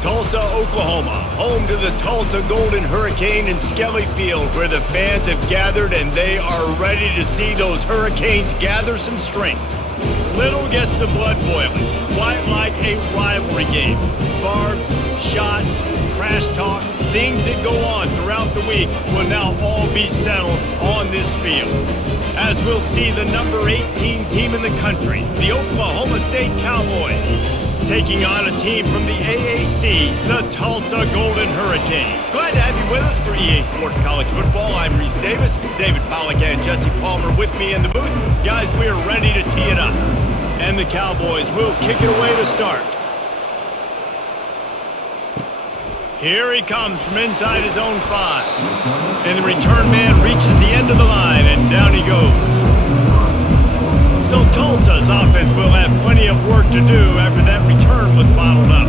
Tulsa, Oklahoma, home to the Tulsa Golden Hurricane in Skelly Field, where the fans have gathered and they are ready to see those Hurricanes gather some strength. Little gets the blood boiling, quite like a rivalry game. Barbs, shots, trash talk, things that go on throughout the week will now all be settled on this field. As we'll see the number 18 team in the country, the Oklahoma State Cowboys, taking on a team from the AAC, the Tulsa Golden Hurricane. Glad to have you with us for EA Sports College Football. I'm Reese Davis, David Pollack and Jesse Palmer with me in the booth. Guys, we are ready to tee it up. And the Cowboys will kick it away to start. Here he comes from inside his own 5. And the return man reaches the end of the line, and down he goes. So Tulsa's offense will have plenty of work to do after that return was bottled up.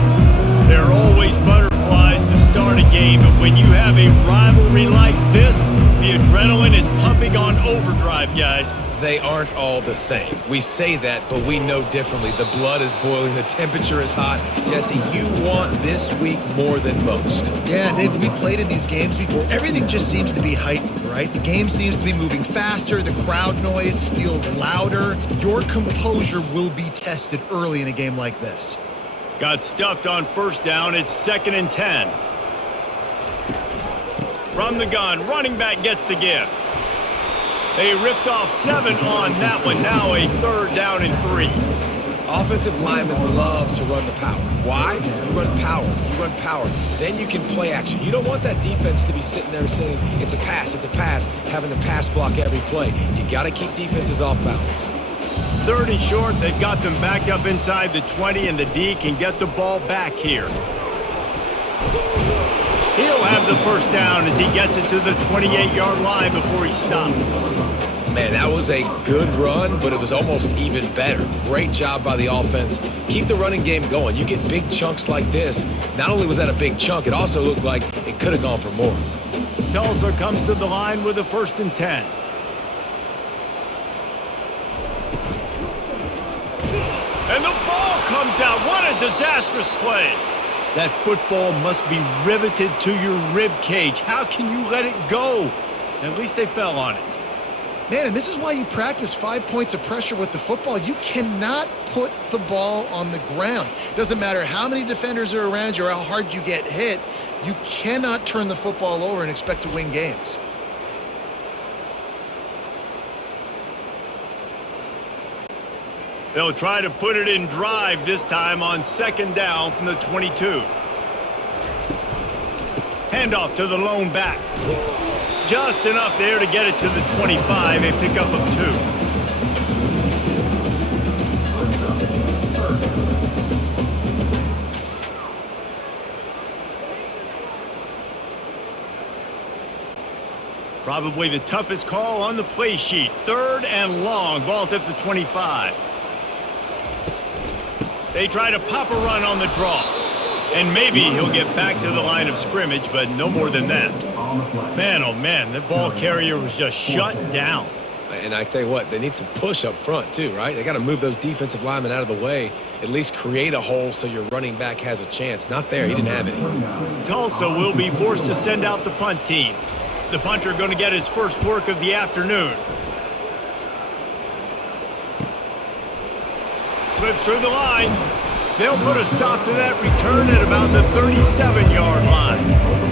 There are always butterflies to start a game, but when you have a rivalry like this, the adrenaline is pumping on overdrive, guys. They aren't all the same. We say that, but we know differently. The blood is boiling. The temperature is hot. Jesse, you want this week more than most. Yeah, Dave, we played in these games before. Everything just seems to be heightened, right? The game seems to be moving faster. The crowd noise feels louder. Your composure will be tested early in a game like this. Got stuffed on first down. It's 2nd and 10. From the gun, running back gets the give. They ripped off 7 on that one. Now a 3rd down and 3. Offensive linemen love to run the power. Why? You run power. You run power. Then you can play action. You don't want that defense to be sitting there saying, it's a pass, having to pass block every play. You got to keep defenses off balance. 3rd and short. They've got them back up inside the 20, and the D can get the ball back here. He'll have the first down as he gets it to the 28-yard line before he stopped. Man, that was a good run, but it was almost even better. Great job by the offense. Keep the running game going. You get big chunks like this. Not only was that a big chunk, it also looked like it could have gone for more. Tulsa comes to the line with a 1st and 10. And the ball comes out. What a disastrous play. That football must be riveted to your rib cage. How can you let it go? At least they fell on it. Man, and this is why you practice 5 points of pressure with the football. You cannot put the ball on the ground. Doesn't matter how many defenders are around you or how hard you get hit. You cannot turn the football over and expect to win games. They'll try to put it in drive this time on 2nd down from the 22. Handoff to the lone back. Just enough there to get it to the 25, a pickup of 2. Probably the toughest call on the play sheet. 3rd and long. Ball's at the 25. They try to pop a run on the draw. And maybe he'll get back to the line of scrimmage, but no more than that. Man, oh man, the ball carrier was just shut down. And I tell you what, they need some push up front too, right? They got to move those defensive linemen out of the way, at least create a hole so your running back has a chance. Not there, he didn't have any. Tulsa will be forced to send out the punt team. The punter going to get his first work of the afternoon. Slips through the line. They'll put a stop to that return at about the 37-yard line.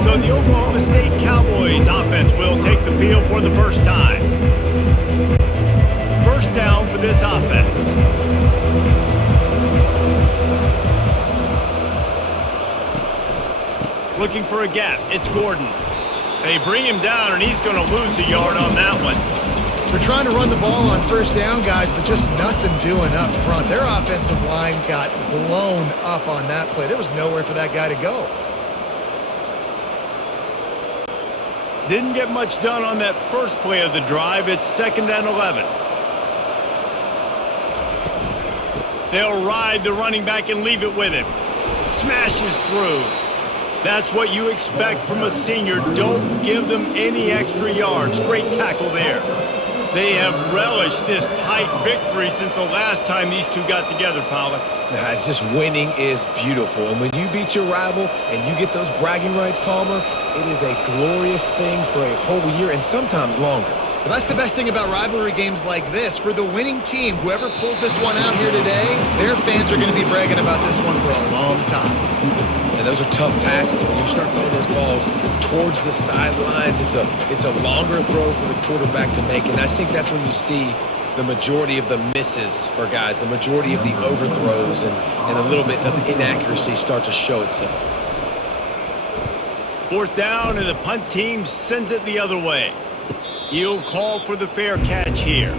So the Oklahoma State Cowboys offense will take the field for the first time. 1st down for this offense. Looking for a gap. It's Gordon. They bring him down, and he's going to lose a yard on that one. They're trying to run the ball on 1st down, guys, but just nothing doing up front. Their offensive line got blown up on that play. There was nowhere for that guy to go. Didn't get much done on that first play of the drive. It's 2nd and 11. They'll ride the running back and leave it with him. Smashes through. That's what you expect from a senior. Don't give them any extra yards. Great tackle there. They have relished this tight victory since the last time these two got together, Pollack. Nah, it's just winning is beautiful. And when you beat your rival and you get those bragging rights, Palmer, it is a glorious thing for a whole year and sometimes longer. Well, that's the best thing about rivalry games like this. For the winning team, whoever pulls this one out here today, their fans are going to be bragging about this one for a long time. And those are tough passes. When you start throwing those balls towards the sidelines, it's a longer throw for the quarterback to make. And I think that's when you see the majority of the misses for guys, the majority of the overthrows and a little bit of inaccuracy start to show itself. 4th down, and the punt team sends it the other way. He'll call for the fair catch here.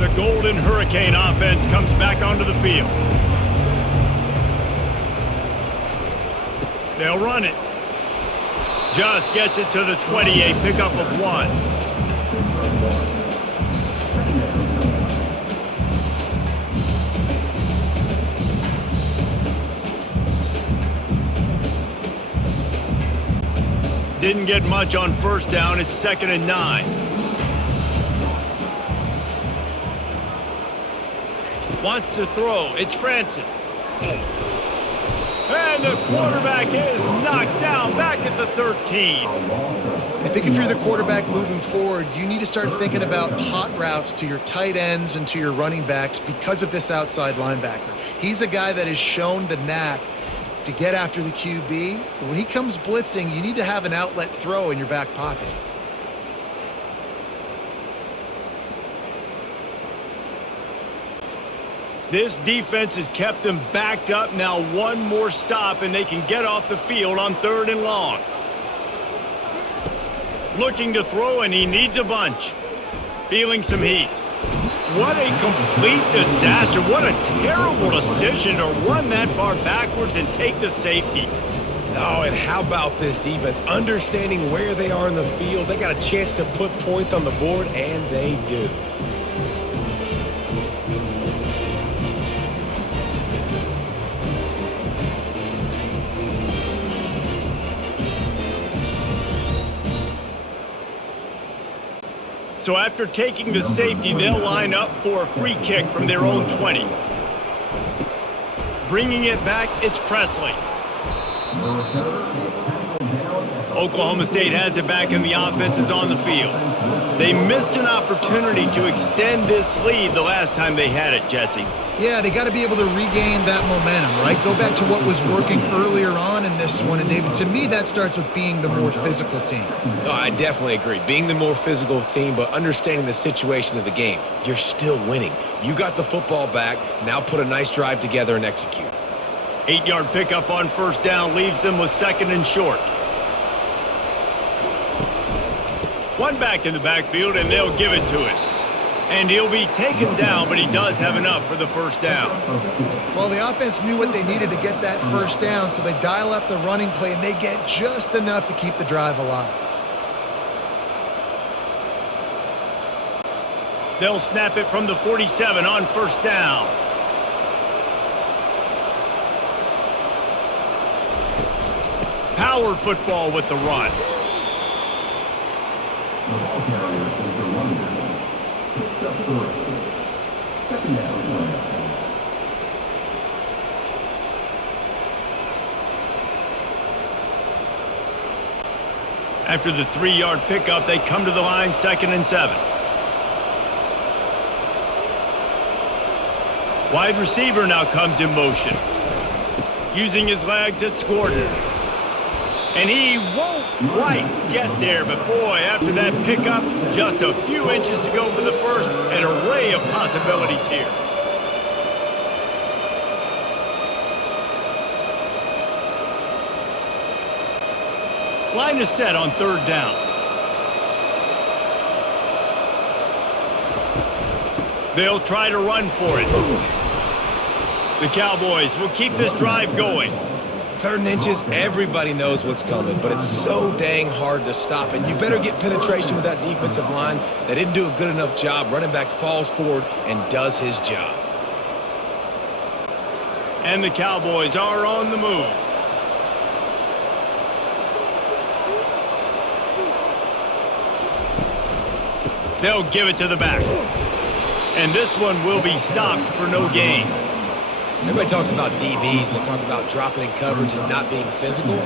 The Golden Hurricane offense comes back onto the field. They'll run it. Just gets it to the 20, a pickup of 1. Didn't get much on 1st down. It's 2nd and 9. Wants to throw. It's Francis. And the quarterback is knocked down back at the 13. I think if you're the quarterback moving forward, you need to start thinking about hot routes to your tight ends and to your running backs because of this outside linebacker. He's a guy that has shown the knack to get after the QB. When he comes blitzing, you need to have an outlet throw in your back pocket. This defense has kept them backed up. Now one more stop, and they can get off the field on 3rd and long. Looking to throw, and he needs a bunch. Feeling some heat. What a complete disaster. What a terrible decision to run that far backwards and take the safety. Oh, and how about this defense? Understanding where they are in the field. They got a chance to put points on the board, and they do. So after taking the safety, they'll line up for a free kick from their own 20. Bringing it back, it's Presley. Oklahoma State has it back, and the offense is on the field. They missed an opportunity to extend this lead the last time they had it, Jesse. Yeah, they got to be able to regain that momentum, right? Go back to what was working earlier on in this one. And, David, to me, that starts with being the more physical team. No, I definitely agree. Being the more physical team, but understanding the situation of the game. You're still winning. You got the football back. Now put a nice drive together and execute. 8-yard pickup on 1st down leaves them with 2nd and short. One back in the backfield, and they'll give it to him. And he'll be taken down, but he does have enough for the 1st down. Well, the offense knew what they needed to get that 1st down, so they dial up the running play, and they get just enough to keep the drive alive. They'll snap it from the 47 on 1st down. Power football with the run. After the 3-yard pickup, they come to the line, 2nd and 7. Wide receiver now comes in motion. Using his legs, it's Gordon. And he won't quite get there, but boy, after that pickup, just a few inches to go for the first, an array of possibilities here. Line is set on 3rd down. They'll try to run for it. The Cowboys will keep this drive going. 3rd and inches, everybody knows what's coming, but it's so dang hard to stop. And you better get penetration with that defensive line. They didn't do a good enough job. Running back falls forward and does his job. And the Cowboys are on the move. They'll give it to the back. And this one will be stopped for no gain. Everybody talks about DBs, and they talk about dropping in coverage and not being physical.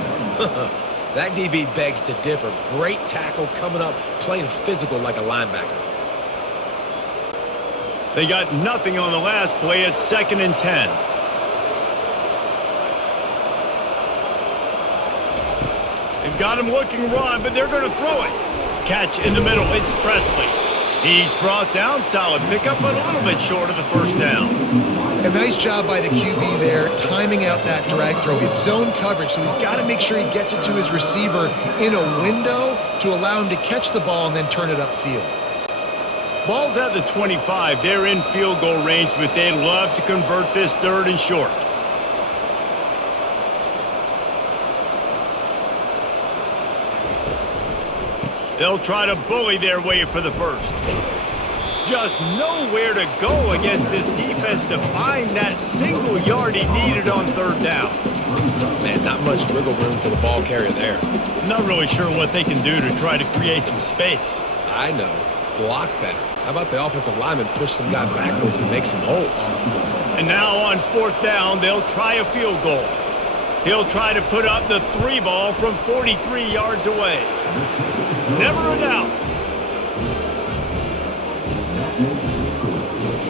That DB begs to differ. Great tackle coming up, playing physical like a linebacker. They got nothing on the last play. It's 2nd and 10. They've got him looking run, but they're going to throw it. Catch in the middle. It's Presley. He's brought down. Solid pickup, but a little bit short of the first down. A nice job by the QB there, timing out that drag throw. It's zone coverage, so he's got to make sure he gets it to his receiver in a window to allow him to catch the ball and then turn it upfield. Ball's at the 25. They're in field goal range, but they'd love to convert this 3rd and short. They'll try to bully their way for the first. Just nowhere to go against this defense to find that single yard he needed on 3rd down. Man, not much wiggle room for the ball carrier there. I'm not really sure what they can do to try to create some space. I know. Block better. How about the offensive lineman push some guy backwards and make some holes? And now on 4th down, they'll try a field goal. He'll try to put up the 3 ball from 43 yards away. Never a doubt.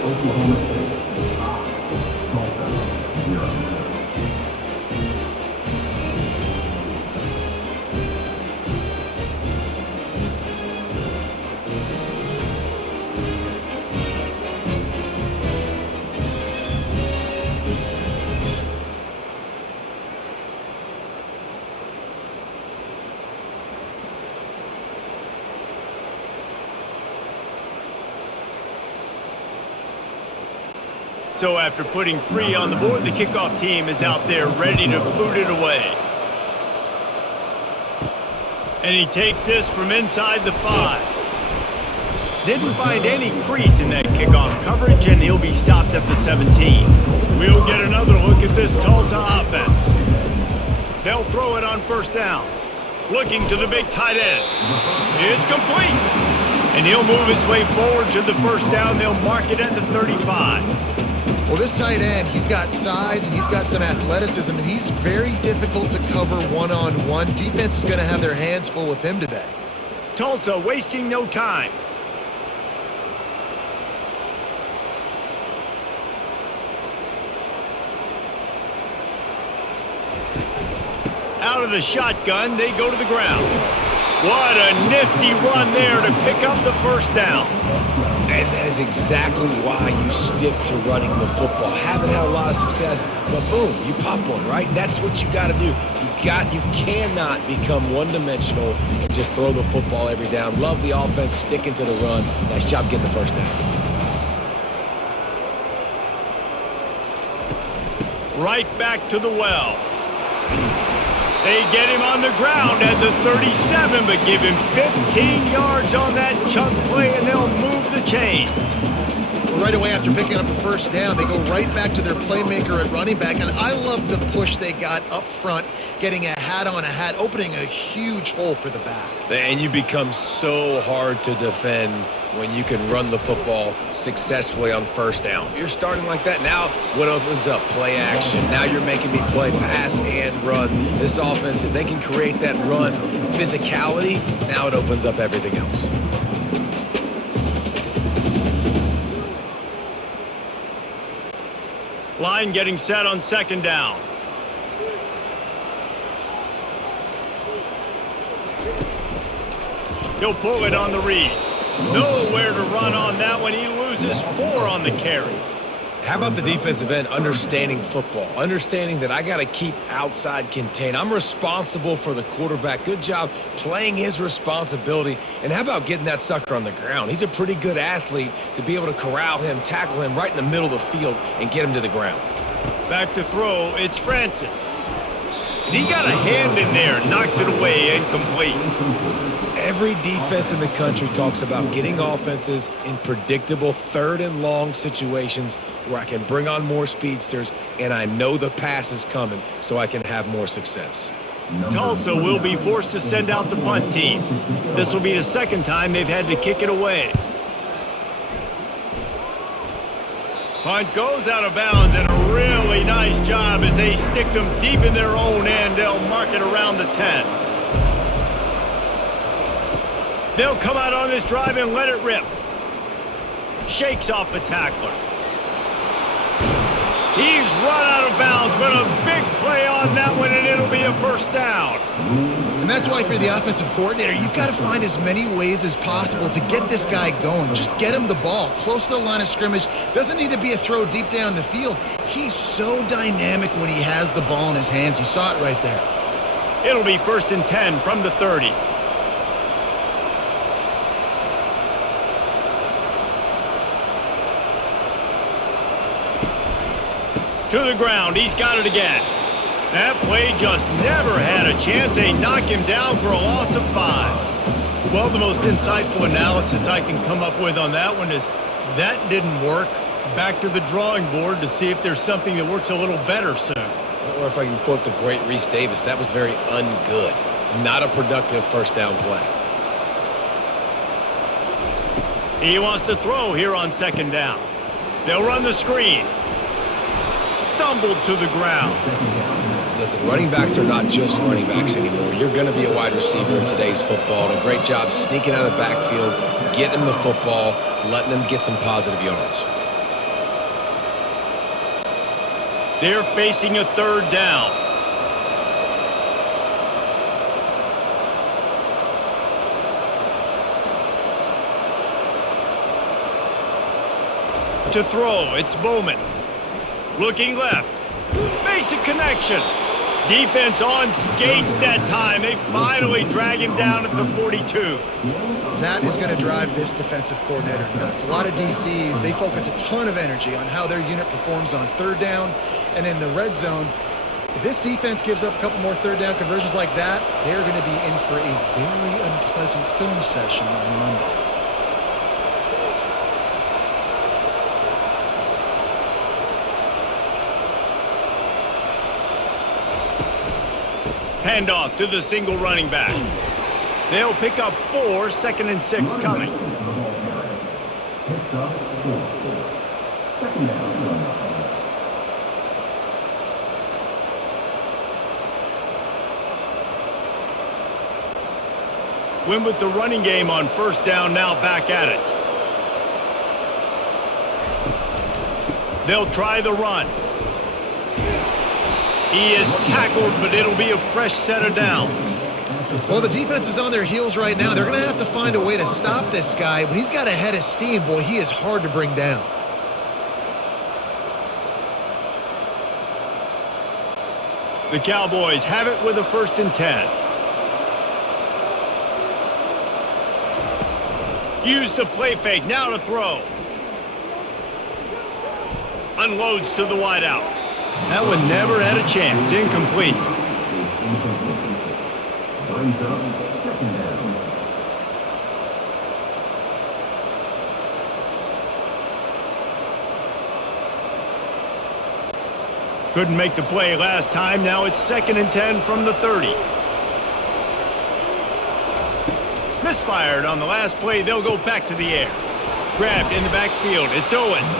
Oklahoma State 5, Tulsa 0. So after putting 3 on the board, the kickoff team is out there ready to boot it away. And he takes this from inside the 5. Didn't find any crease in that kickoff coverage, and he'll be stopped at the 17. We'll get another look at this Tulsa offense. They'll throw it on 1st down. Looking to the big tight end. It's complete. And he'll move his way forward to the 1st down. They'll mark it at the 35. Well, this tight end, he's got size and he's got some athleticism, and he's very difficult to cover one-on-one. Defense is going to have their hands full with him today. Tulsa wasting no time. Out of the shotgun, they go to the ground. What a nifty run there to pick up the 1st down. And that is exactly why you stick to running the football. Haven't had a lot of success, but boom, you pop one, right? That's what you got to do. You cannot become one-dimensional and just throw the football every down. Love the offense sticking to the run. Nice job getting the 1st down. Right back to the well. They get him on the ground at the 37, but give him 15 yards on that chunk play, and they'll move the chains. Well, right away after picking up a 1st down, they go right back to their playmaker at running back, and I love the push they got up front, getting a hat on a hat, opening a huge hole for the back. And you become so hard to defend when you can run the football successfully on 1st down. You're starting like that. Now what opens up? Play action. Now you're making me play pass and run. This offense, if they can create that run physicality, now it opens up everything else. Line getting set on 2nd down. He'll pull it on the read. Nowhere to run on that one. He loses 4 on the carry. How about the defensive end understanding football, understanding that I got to keep outside contained. I'm responsible for the quarterback. Good job playing his responsibility. And how about getting that sucker on the ground? He's a pretty good athlete to be able to corral him, tackle him right in the middle of the field, and get him to the ground. Back to throw, it's Francis. And he got a hand in there, knocks it away, incomplete. Every defense in the country talks about getting offenses in predictable 3rd and long situations where I can bring on more speedsters and I know the pass is coming so I can have more success. Tulsa will be forced to send out the punt team. This will be the 2nd time they've had to kick it away. Punt goes out of bounds, and a really nice job as they stick them deep in their own end. They'll mark it around the 10. They'll come out on this drive and let it rip. Shakes off the tackler. He's run out of bounds, but a big play on that one, and it'll be a first down. And that's why for the offensive coordinator, you've got to find as many ways as possible to get this guy going. Just get him the ball close to the line of scrimmage. Doesn't need to be a throw deep down the field. He's so dynamic when he has the ball in his hands. You saw it right there. It'll be 1st and 10 from the 30. To the ground, he's got it again. That play just never had a chance. They knock him down for a loss of 5. Well, the most insightful analysis I can come up with on that one is that didn't work. Back to the drawing board to see if there's something that works a little better soon. Or if I can quote the great Reese Davis, that was very ungood. Not a productive first down play. He wants to throw here on 2nd down. They'll run the screen. Stumbled to the ground. Listen, running backs are not just running backs anymore. You're going to be a wide receiver in today's football. And a great job sneaking out of the backfield, getting them the football, letting them get some positive yards. They're facing a 3rd down. To throw, it's Bowman. Looking left. Makes a connection. Defense on skates that time. They finally drag him down at the 42. That is going to drive this defensive coordinator nuts. A lot of DCs, they focus a ton of energy on how their unit performs on 3rd down and in the red zone. If this defense gives up a couple more 3rd down conversions like that, they're going to be in for a very unpleasant film session on Monday. Handoff to the single running back. They'll pick up 4, 2nd and 6 coming. Picks up 4. 2nd down. Win with the running game on 1st down, now back at it. They'll try the run. He is tackled, but it'll be a fresh set of downs. Well, the defense is on their heels right now. They're going to have to find a way to stop this guy. When he's got a head of steam, boy, he is hard to bring down. The Cowboys have it with a 1st and 10. Use the play fake, now to throw. Unloads to the wideout. That one never had a chance. Incomplete. Brings up 2nd down. Couldn't make the play last time. Now it's 2nd and 10 from the 30. Misfired on the last play. They'll go back to the air. Grabbed in the backfield. It's Owens.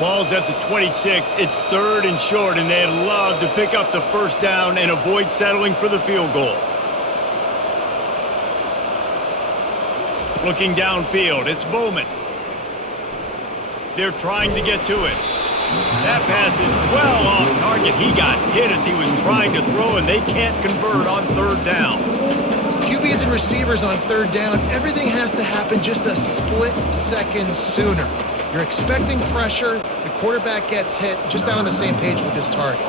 Ball's at the 26. It's 3rd and short, and they'd love to pick up the 1st down and avoid settling for the field goal. Looking downfield, it's Bowman. They're trying to get to it. That pass is well off target. He got hit as he was trying to throw, and they can't convert on 3rd down. QBs and receivers on 3rd down, everything has to happen just a split second sooner. You're expecting pressure, the quarterback gets hit, just not on the same page with his target.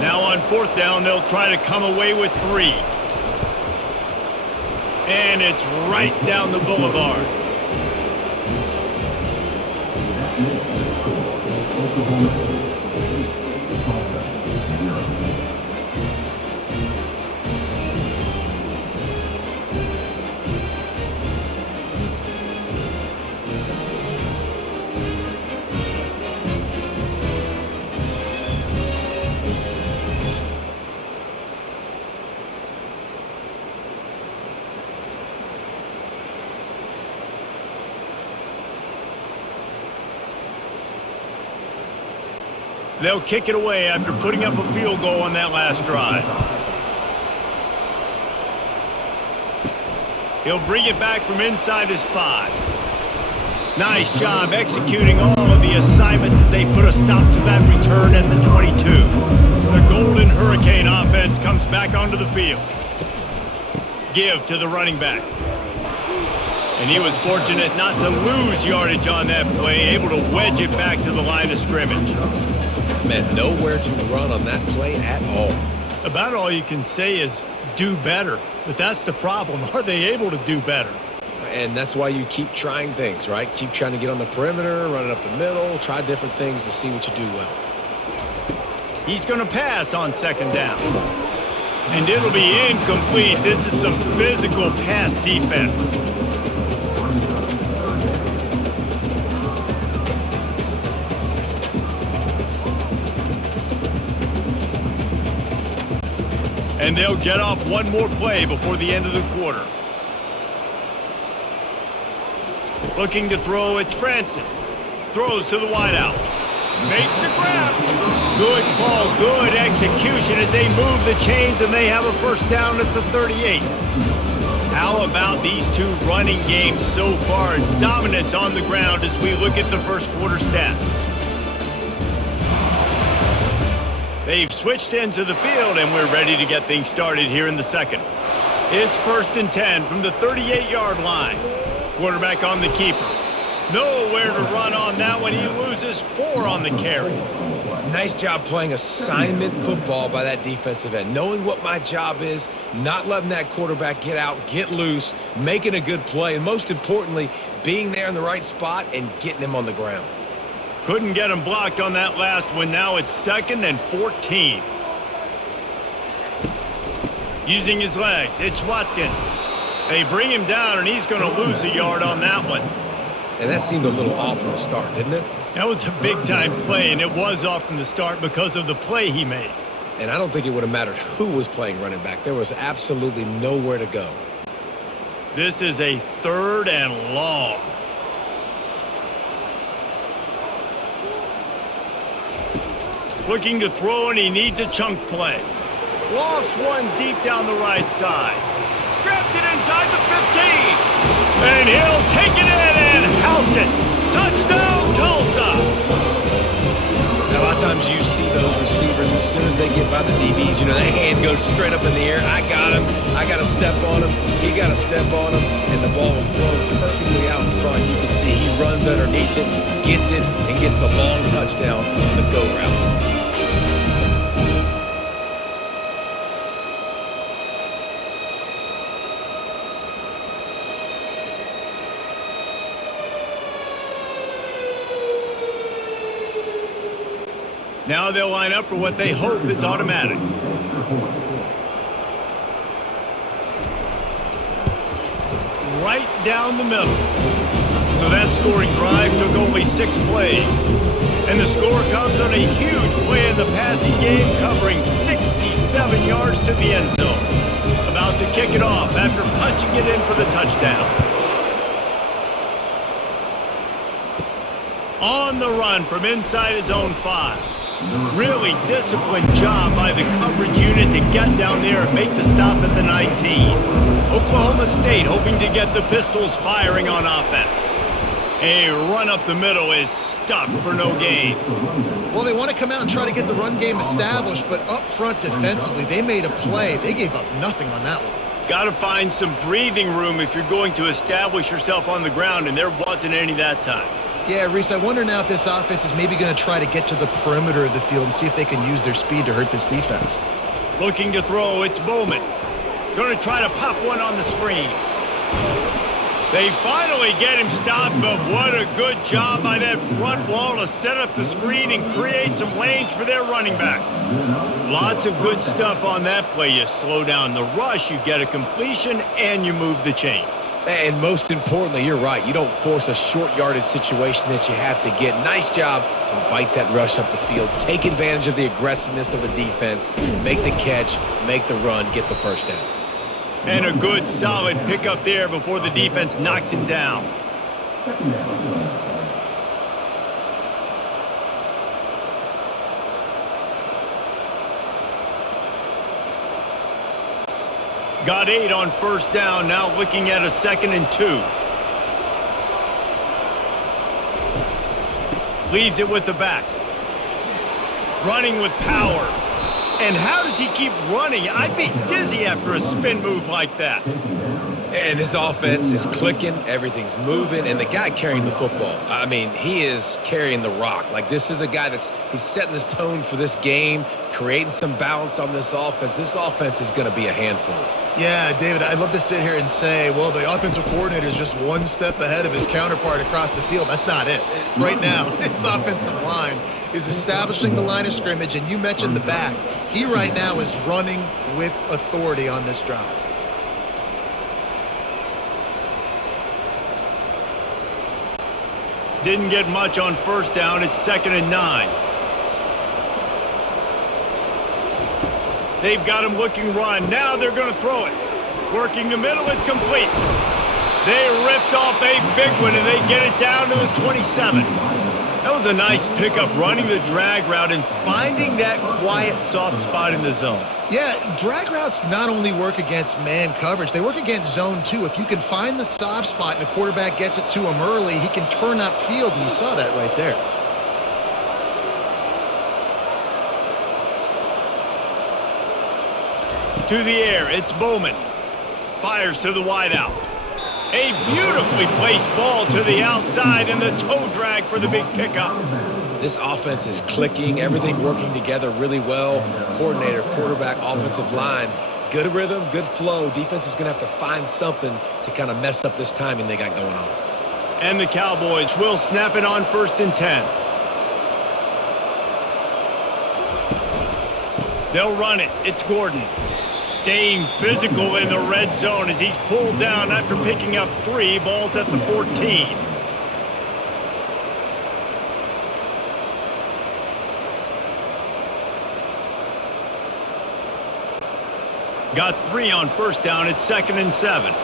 Now on 4th down, they'll try to come away with 3. And it's right down the boulevard. That makes the score. Oklahoma City 8, Tulsa 0. They'll kick it away after putting up a field goal on that last drive. He'll bring it back from inside his 5. Nice job executing all of the assignments as they put a stop to that return at the 22. The Golden Hurricane offense comes back onto the field. Give to the running back. And he was fortunate not to lose yardage on that play, able to wedge it back to the line of scrimmage. Man, nowhere to run on that play at all. About all you can say is do better. But that's the problem. Are they able to do better? And that's why you keep trying things, right? Keep trying to get on the perimeter, run it up the middle, try different things to see what you do well. He's going to pass on second down. And it'll be incomplete. This is some physical pass defense. And they'll get off one more play before the end of the quarter. Looking to throw, it's Francis. Throws to the wideout. Makes the grab. Good call, good execution as they move the chains and they have a first down at the 38. How about these two running games so far? Dominance on the ground as we look at the first quarter stats. They've switched into the field and we're ready to get things started here in the second. It's 1st and 10 from the 38-yard line. Quarterback on the keeper. Nowhere to run on that one. He loses 4 on the carry. Nice job playing assignment football by that defensive end. Knowing what my job is, not letting that quarterback get out, get loose, making a good play, and most importantly, being there in the right spot and getting him on the ground. Couldn't get him blocked on that last one. Now it's 2nd and 14. Using his legs, it's Watkins. They bring him down, and he's going to lose a yard on that one. And that seemed a little off from the start, didn't it? That was a big-time play, and it was off from the start because of the play he made. And I don't think it would have mattered who was playing running back. There was absolutely nowhere to go. This is a 3rd and long. Looking to throw, and he needs a chunk play. Lofts one deep down the right side. Grabs it inside the 15. And he'll take it in and house it. Touchdown, Tulsa. Now, a lot of times you see those receivers as soon as they get by the DBs, you know, that hand goes straight up in the air. I got him. I got to step on him. He got to step on him. And the ball was thrown perfectly out in front. You can see he runs underneath it, gets it, and gets the long touchdown on the go route. Now they'll line up for what they hope is automatic. Right down the middle. So that scoring drive took only 6 plays. And the score comes on a huge play in the passing game, covering 67 yards to the end zone. About to kick it off after punching it in for the touchdown. On the run from inside his own 5. Really disciplined job by the coverage unit to get down there and make the stop at the 19. Oklahoma State hoping to get the Pistols firing on offense. A run up the middle is stuffed for no gain. Well, they want to come out and try to get the run game established, but up front defensively, they made a play. They gave up nothing on that one. Got to find some breathing room if you're going to establish yourself on the ground, and there wasn't any that time. Yeah, Reese, I wonder now if this offense is maybe going to try to get to the perimeter of the field and see if they can use their speed to hurt this defense. Looking to throw, it's Bowman. Going to try to pop one on the screen. They finally get him stopped, but what a good job by that front wall to set up the screen and create some lanes for their running back. Lots of good stuff on that play. You slow down the rush, you get a completion, and you move the chains. And most importantly, you're right. You don't force a short yardage situation that you have to get. Nice job. Invite that rush up the field. Take advantage of the aggressiveness of the defense. Make the catch, make the run, get the first down. And a good, solid pickup there before the defense knocks him down. Got 8 on first down, now looking at a 2nd and 2. Leaves it with the back. Running with power. And how does he keep running? I'd be dizzy after a spin move like that. And this offense is clicking, everything's moving, and the guy carrying the football, I mean, he is carrying the rock. Like, this is a guy he's setting this tone for this game, creating some balance on this offense. This offense is going to be a handful. Yeah, David, I'd love to sit here and say, well, the offensive coordinator is just one step ahead of his counterpart across the field. That's not it. Right now, his offensive line is establishing the line of scrimmage, and you mentioned the back. He right now is running with authority on this drive. Didn't get much on first down. It's 2nd and 9. They've got him looking run. Now they're going to throw it. Working the middle. It's complete. They ripped off a big one, and they get it down to the 27. That was a nice pickup, running the drag route and finding that quiet, soft spot in the zone. Yeah, drag routes not only work against man coverage, they work against zone too. If you can find the soft spot and the quarterback gets it to him early, he can turn upfield, and you saw that right there. To the air, it's Bowman. Fires to the wideout. A beautifully placed ball to the outside, and the toe drag for the big pickup. This offense is clicking, everything working together really well. Coordinator, quarterback, offensive line, good rhythm, good flow. Defense is going to have to find something to kind of mess up this timing they got going on. And the Cowboys will snap it on 1st and 10. They'll run it. It's Gordon. Staying physical in the red zone as he's pulled down after picking up 3 balls at the 14. Got 3 on first down. It's 2nd and 7.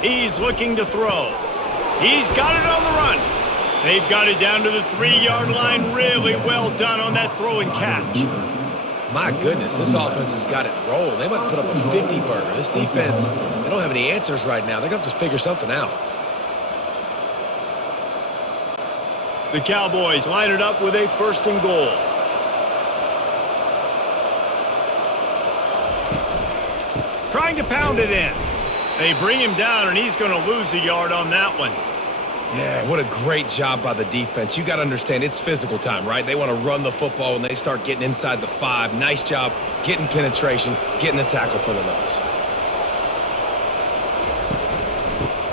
He's looking to throw. He's got it on the run. They've got it down to the 3-yard line. Really well done on that throw and catch. My goodness, this offense has got it rolling. They might put up a 50-burger. This defense, they don't have any answers right now. They're going to have to figure something out. The Cowboys line it up with a 1st and goal. Trying to pound it in. They bring him down, and he's going to lose a yard on that one. Yeah, what a great job by the defense. You got to understand, it's physical time, right? They want to run the football when they start getting inside the 5. Nice job getting penetration, getting the tackle for the loss.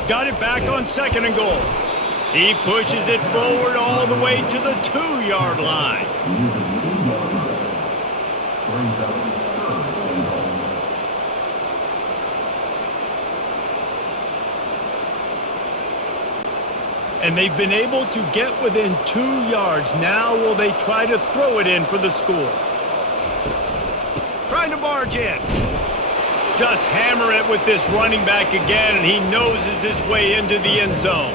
Got it back on 2nd and goal. He pushes it forward all the way to the 2-yard line. And they've been able to get within 2 yards. Now will they try to throw it in for the score? Trying to barge in. Just hammer it with this running back again, and he noses his way into the end zone.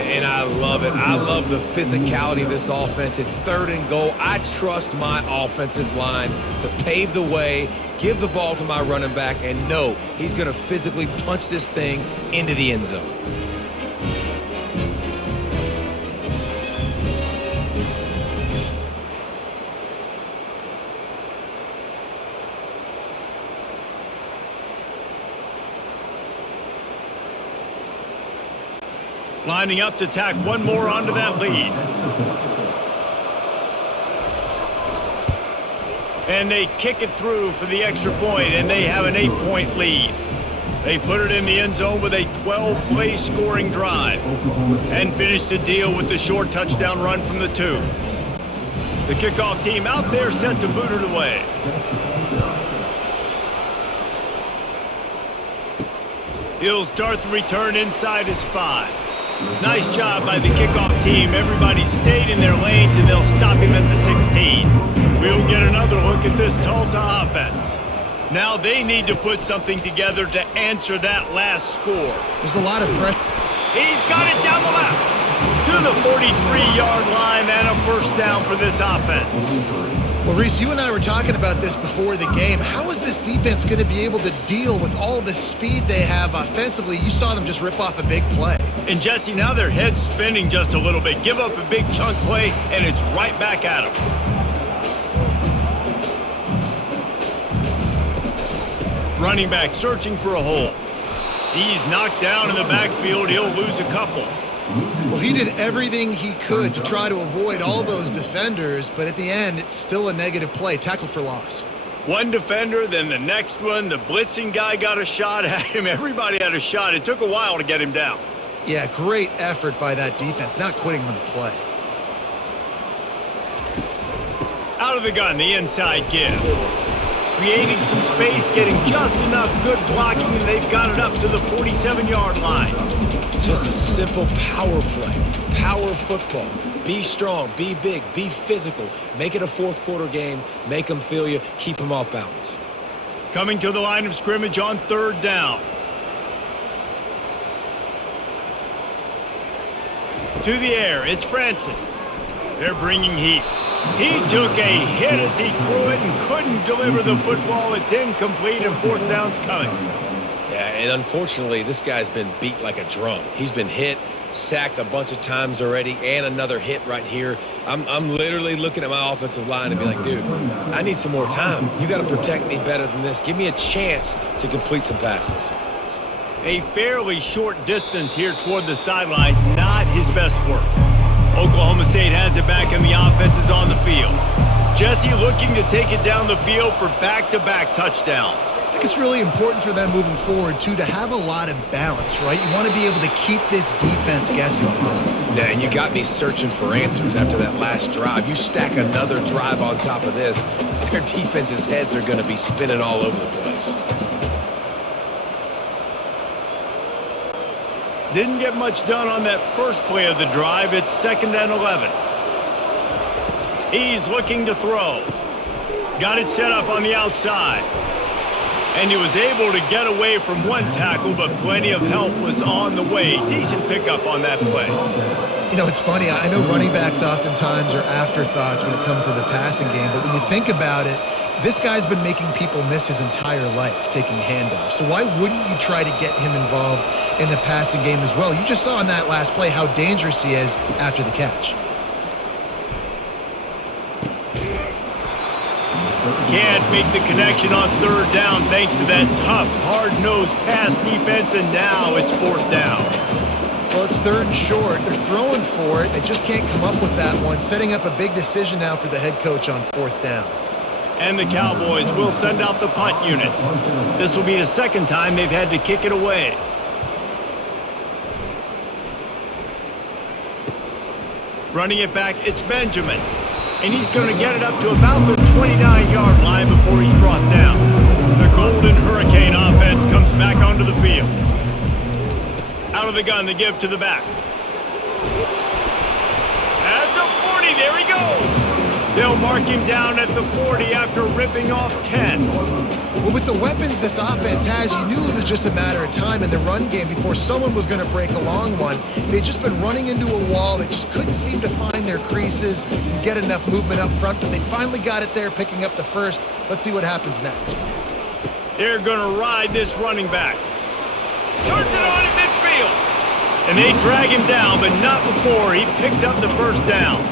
And I love it. I love the physicality of this offense. It's 3rd and goal. I trust my offensive line to pave the way, give the ball to my running back, and know he's going to physically punch this thing into the end zone. Lining up to tack one more onto that lead. And they kick it through for the extra point, and they have an 8-point lead. They put it in the end zone with a 12-play scoring drive and finish the deal with the short touchdown run from the 2. The kickoff team out there set to boot it away. He'll start the return inside his 5. Nice job by the kickoff team. Everybody stayed in their lanes, and they'll stop him at the 16. We'll get another look at this Tulsa offense. Now they need to put something together to answer that last score. There's a lot of pressure. He's got it down the left to the 43-yard line, and a 1st down for this offense. Well, Reese, you and I were talking about this before the game. How is this defense going to be able to deal with all the speed they have offensively? You saw them just rip off a big play. And Jesse, now their head's spinning just a little bit. Give up a big chunk play, and it's right back at them. Running back searching for a hole. He's knocked down in the backfield. He'll lose a couple. Well, he did everything he could to try to avoid all those defenders, but at the end, it's still a negative play. Tackle for loss. One defender, then the next one. The blitzing guy got a shot at him. Everybody had a shot. It took a while to get him down. Yeah, great effort by that defense, not quitting on the play. Out of the gun, the inside give. Creating some space, getting just enough good blocking, and they've got it up to the 47-yard line. Just a simple power play. Power football. Be strong, be big, be physical. Make it a fourth quarter game. Make them feel you. Keep them off balance. Coming to the line of scrimmage on third down. To the air, it's Francis. They're bringing heat. He took a hit as he threw it and couldn't deliver the football. It's incomplete and fourth down's coming. Yeah, and unfortunately, this guy's been beat like a drum. He's been hit, sacked a bunch of times already, and another hit right here. I'm literally looking at my offensive line and be like, dude, I need some more time. You got to protect me better than this. Give me a chance to complete some passes. A fairly short distance here toward the sidelines, not his best work. Oklahoma State has it back and the offense is on the field. Jesse looking to take it down the field for back-to-back touchdowns. I think it's really important for them moving forward, too, to have a lot of balance, right? You want to be able to keep this defense guessing. Yeah, and you got me searching for answers after that last drive. You stack another drive on top of this, their defense's heads are going to be spinning all over the place. Didn't get much done on that first play of the drive. It's 2nd and 11. He's looking to throw. Got it set up on the outside. And he was able to get away from one tackle, but plenty of help was on the way. Decent pickup on that play. You know, it's funny. I know running backs oftentimes are afterthoughts when it comes to the passing game, but when you think about it, this guy's been making people miss his entire life taking handoffs. So why wouldn't you try to get him involved in the passing game as well? You just saw in that last play how dangerous he is after the catch. Can't make the connection on third down thanks to that tough, hard-nosed pass defense, and now it's fourth down. Well, it's third and short. They're throwing for it. They just can't come up with that one, setting up a big decision now for the head coach on fourth down. And the Cowboys will send out the punt unit. This will be the second time they've had to kick it away. Running it back, it's Benjamin. And he's going to get it up to about the 29-yard line before he's brought down. The Golden Hurricane offense comes back onto the field. Out of the gun, the give to the back. At the 40, there he goes. They'll mark him down at the 40 after ripping off 10. Well, with the weapons this offense has, you knew it was just a matter of time in the run game before someone was going to break a long one. They'd just been running into a wall. They just couldn't seem to find their creases and get enough movement up front, but they finally got it there, picking up the first. Let's see what happens next. They're going to ride this running back. Turns it on at midfield. And they drag him down, but not before he picks up the first down.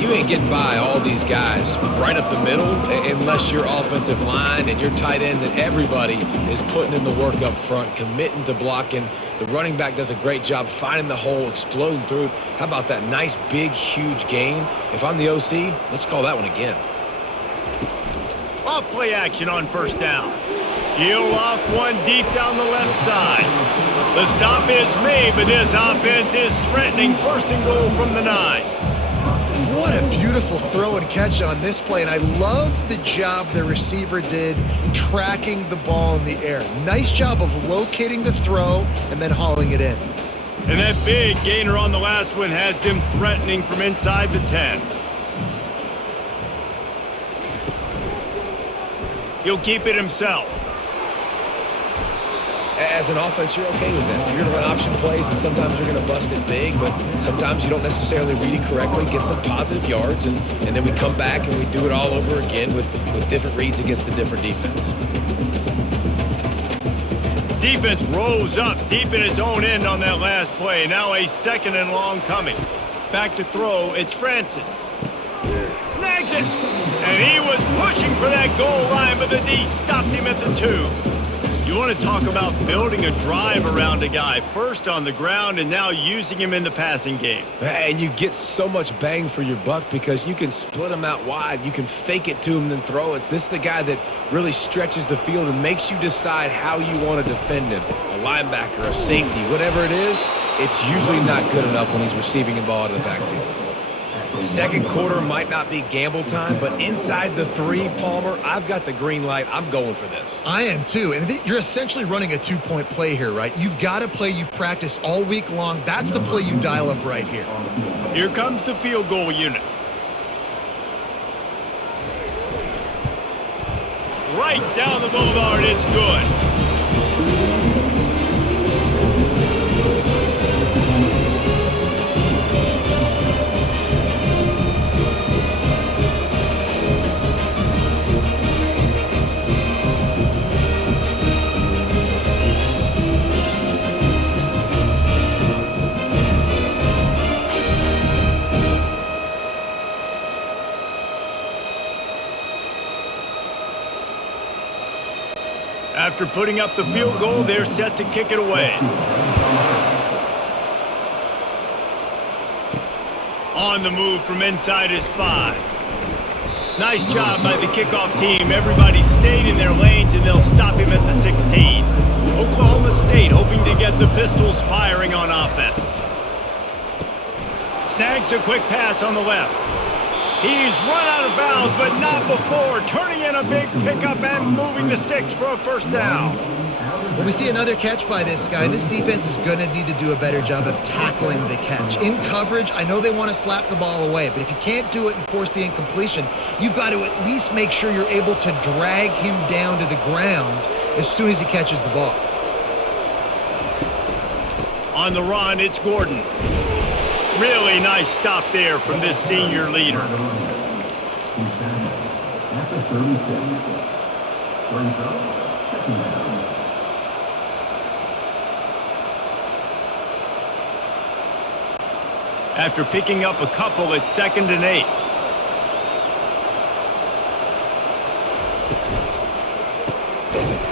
You ain't getting by all these guys right up the middle unless your offensive line and your tight ends and everybody is putting in the work up front, committing to blocking. The running back does a great job finding the hole, exploding through. How about that nice, big, huge gain? If I'm the OC, let's call that one again. Off play action on first down. He'll off one deep down the left side. The stop is made, but this offense is threatening. First and goal from the 9. What a beautiful throw and catch on this play, and I love the job the receiver did tracking the ball in the air. Nice job of locating the throw and then hauling it in. And that big gainer on the last one has them threatening from inside the 10. He'll keep it himself. As an offense, you're okay with that. You're going to run option plays, and sometimes you're going to bust it big, but sometimes you don't necessarily read it correctly, get some positive yards, and then we come back and we do it all over again with different reads against a different defense. Defense rose up deep in its own end on that last play. Now a 2nd and long coming. Back to throw, it's Francis. Snags it! And he was pushing for that goal line, but the D stopped him at the 2. You want to talk about building a drive around a guy, first on the ground and now using him in the passing game. And you get so much bang for your buck because you can split him out wide. You can fake it to him and then throw it. This is the guy that really stretches the field and makes you decide how you want to defend him. A linebacker, a safety, whatever it is, it's usually not good enough when he's receiving the ball out of the backfield. Second quarter might not be gamble time, but inside the 3, Palmer, I've got the green light. I'm going for this. I am too, and you're essentially running a 2-point play here, right? You've got a play you've practiced all week long. That's the play you dial up right here. Here comes the field goal unit. Right down the boulevard, it's good. After putting up the field goal, they're set to kick it away. On the move from inside his 5. Nice job by the kickoff team. Everybody stayed in their lanes, and they'll stop him at the 16. Oklahoma State hoping to get the Pistols firing on offense. Snags a quick pass on the left. He's run out of bounds, but not before turning in a big pickup and moving the sticks for a first down. When we see another catch by this guy, this defense is going to need to do a better job of tackling the catch. In coverage, I know they want to slap the ball away, but if you can't do it and force the incompletion, you've got to at least make sure you're able to drag him down to the ground as soon as he catches the ball. On the run, it's Gordon. Really nice stop there from this senior leader. After 36, brings up 2nd down. After picking up a couple, it's 2nd and 8.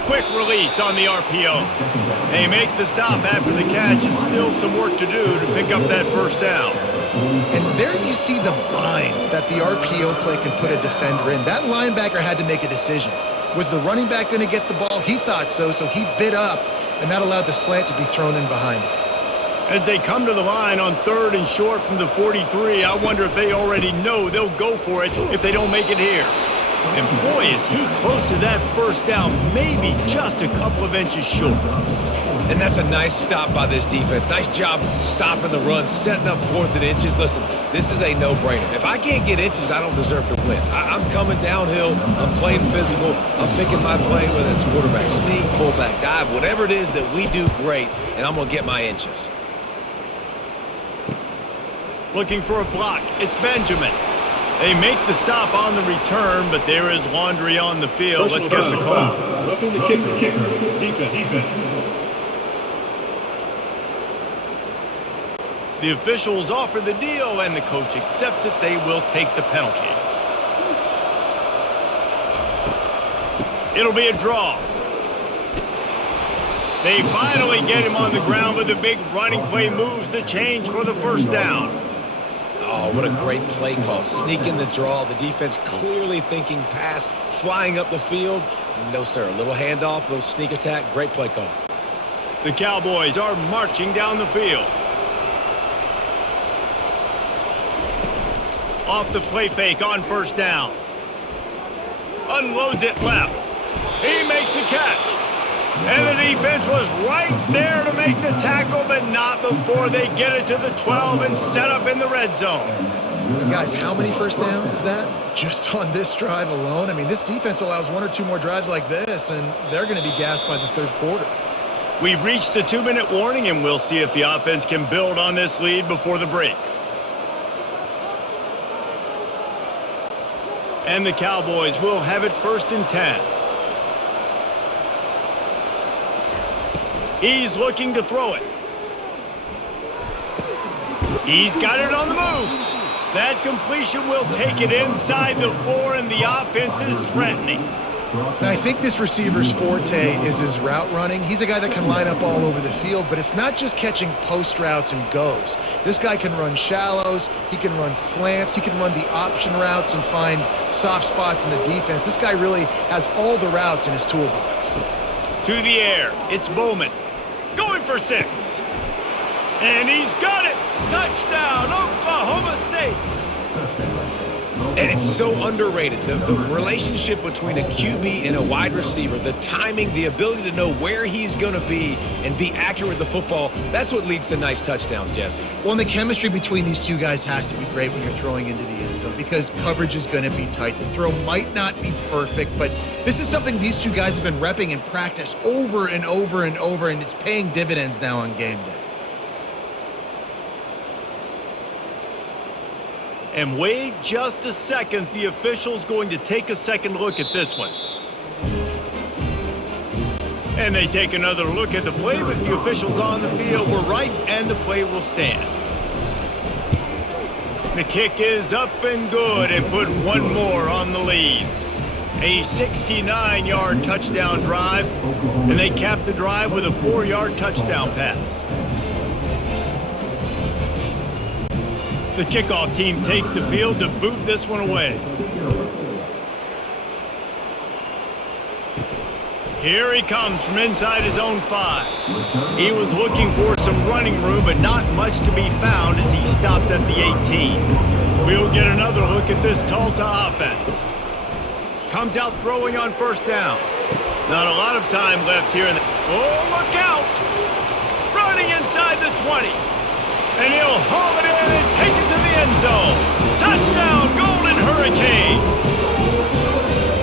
Quick release on the RPO. They make the stop after the catch, and still some work to do to pick up that first down. And there you see the bind that the RPO play can put a defender in. That linebacker had to make a decision. Was the running back going to get the ball? He thought so, so he bit up, and that allowed the slant to be thrown in behind him. As they come to the line on 3rd and short from the 43, I wonder if they already know they'll go for it if they don't make it here. And boy, is he close to that first down, maybe just a couple of inches short. And that's a nice stop by this defense. Nice job stopping the run, setting up 4th and inches. Listen, this is a no-brainer. If I can't get inches, I don't deserve to win. I'm coming downhill. I'm playing physical. I'm picking my play, whether it's quarterback sneak, fullback dive, whatever it is that we do great, and I'm going to get my inches. Looking for a block. It's Benjamin. They make the stop on the return, but there is laundry on the field. Let's get the call. Roughing the kicker. Defense. The officials offer the deal, and the coach accepts it. They will take the penalty. It'll be a draw. They finally get him on the ground with a big running play, moves the change for the first down. Oh, what a great play call. Sneaking the draw. The defense clearly thinking pass, flying up the field. No, sir. A little handoff, a little sneak attack. Great play call. The Cowboys are marching down the field. Off the play fake on first down. Unloads it left. He makes the catch. And the defense was right there to make the tackle, but not before they get it to the 12 and set up in the red zone. And guys, how many first downs is that? Just on this drive alone? I mean, this defense allows 1 or 2 more drives like this, and they're going to be gassed by the 3rd quarter. We've reached the 2-minute warning, and we'll see if the offense can build on this lead before the break. And the Cowboys will have it 1st and 10. He's looking to throw it. He's got it on the move. That completion will take it inside the 4, and the offense is threatening. And I think this receiver's forte is his route running. He's a guy that can line up all over the field, but it's not just catching post routes and goes. This guy can run shallows, he can run slants, he can run the option routes and find soft spots in the defense. This guy really has all the routes in his toolbox. To the air, it's Bowman. Going for 6. And he's got it! Touchdown, Oklahoma State! And it's so underrated. The relationship between a QB and a wide receiver, the timing, the ability to know where he's going to be and be accurate with the football, that's what leads to nice touchdowns, Jesse. Well, and the chemistry between these two guys has to be great when you're throwing into the end zone because coverage is going to be tight. The throw might not be perfect, but this is something these two guys have been repping in practice over and over and over, and it's paying dividends now on game day. And wait just a second, the official's going to take a second look at this one. And they take another look at the play with the officials on the field. We're right, and the play will stand. The kick is up and good, and put one more on the lead. A 69-yard touchdown drive, and they cap the drive with a 4-yard touchdown pass. The kickoff team takes the field to boot this one away. Here he comes from inside his own 5. He was looking for some running room, but not much to be found as he stopped at the 18. We'll get another look at this Tulsa offense. Comes out throwing on 1st down. Not a lot of time left here. Oh, look out! Running inside the 20. And he'll haul it in and take it to the end zone. Touchdown, Golden Hurricane!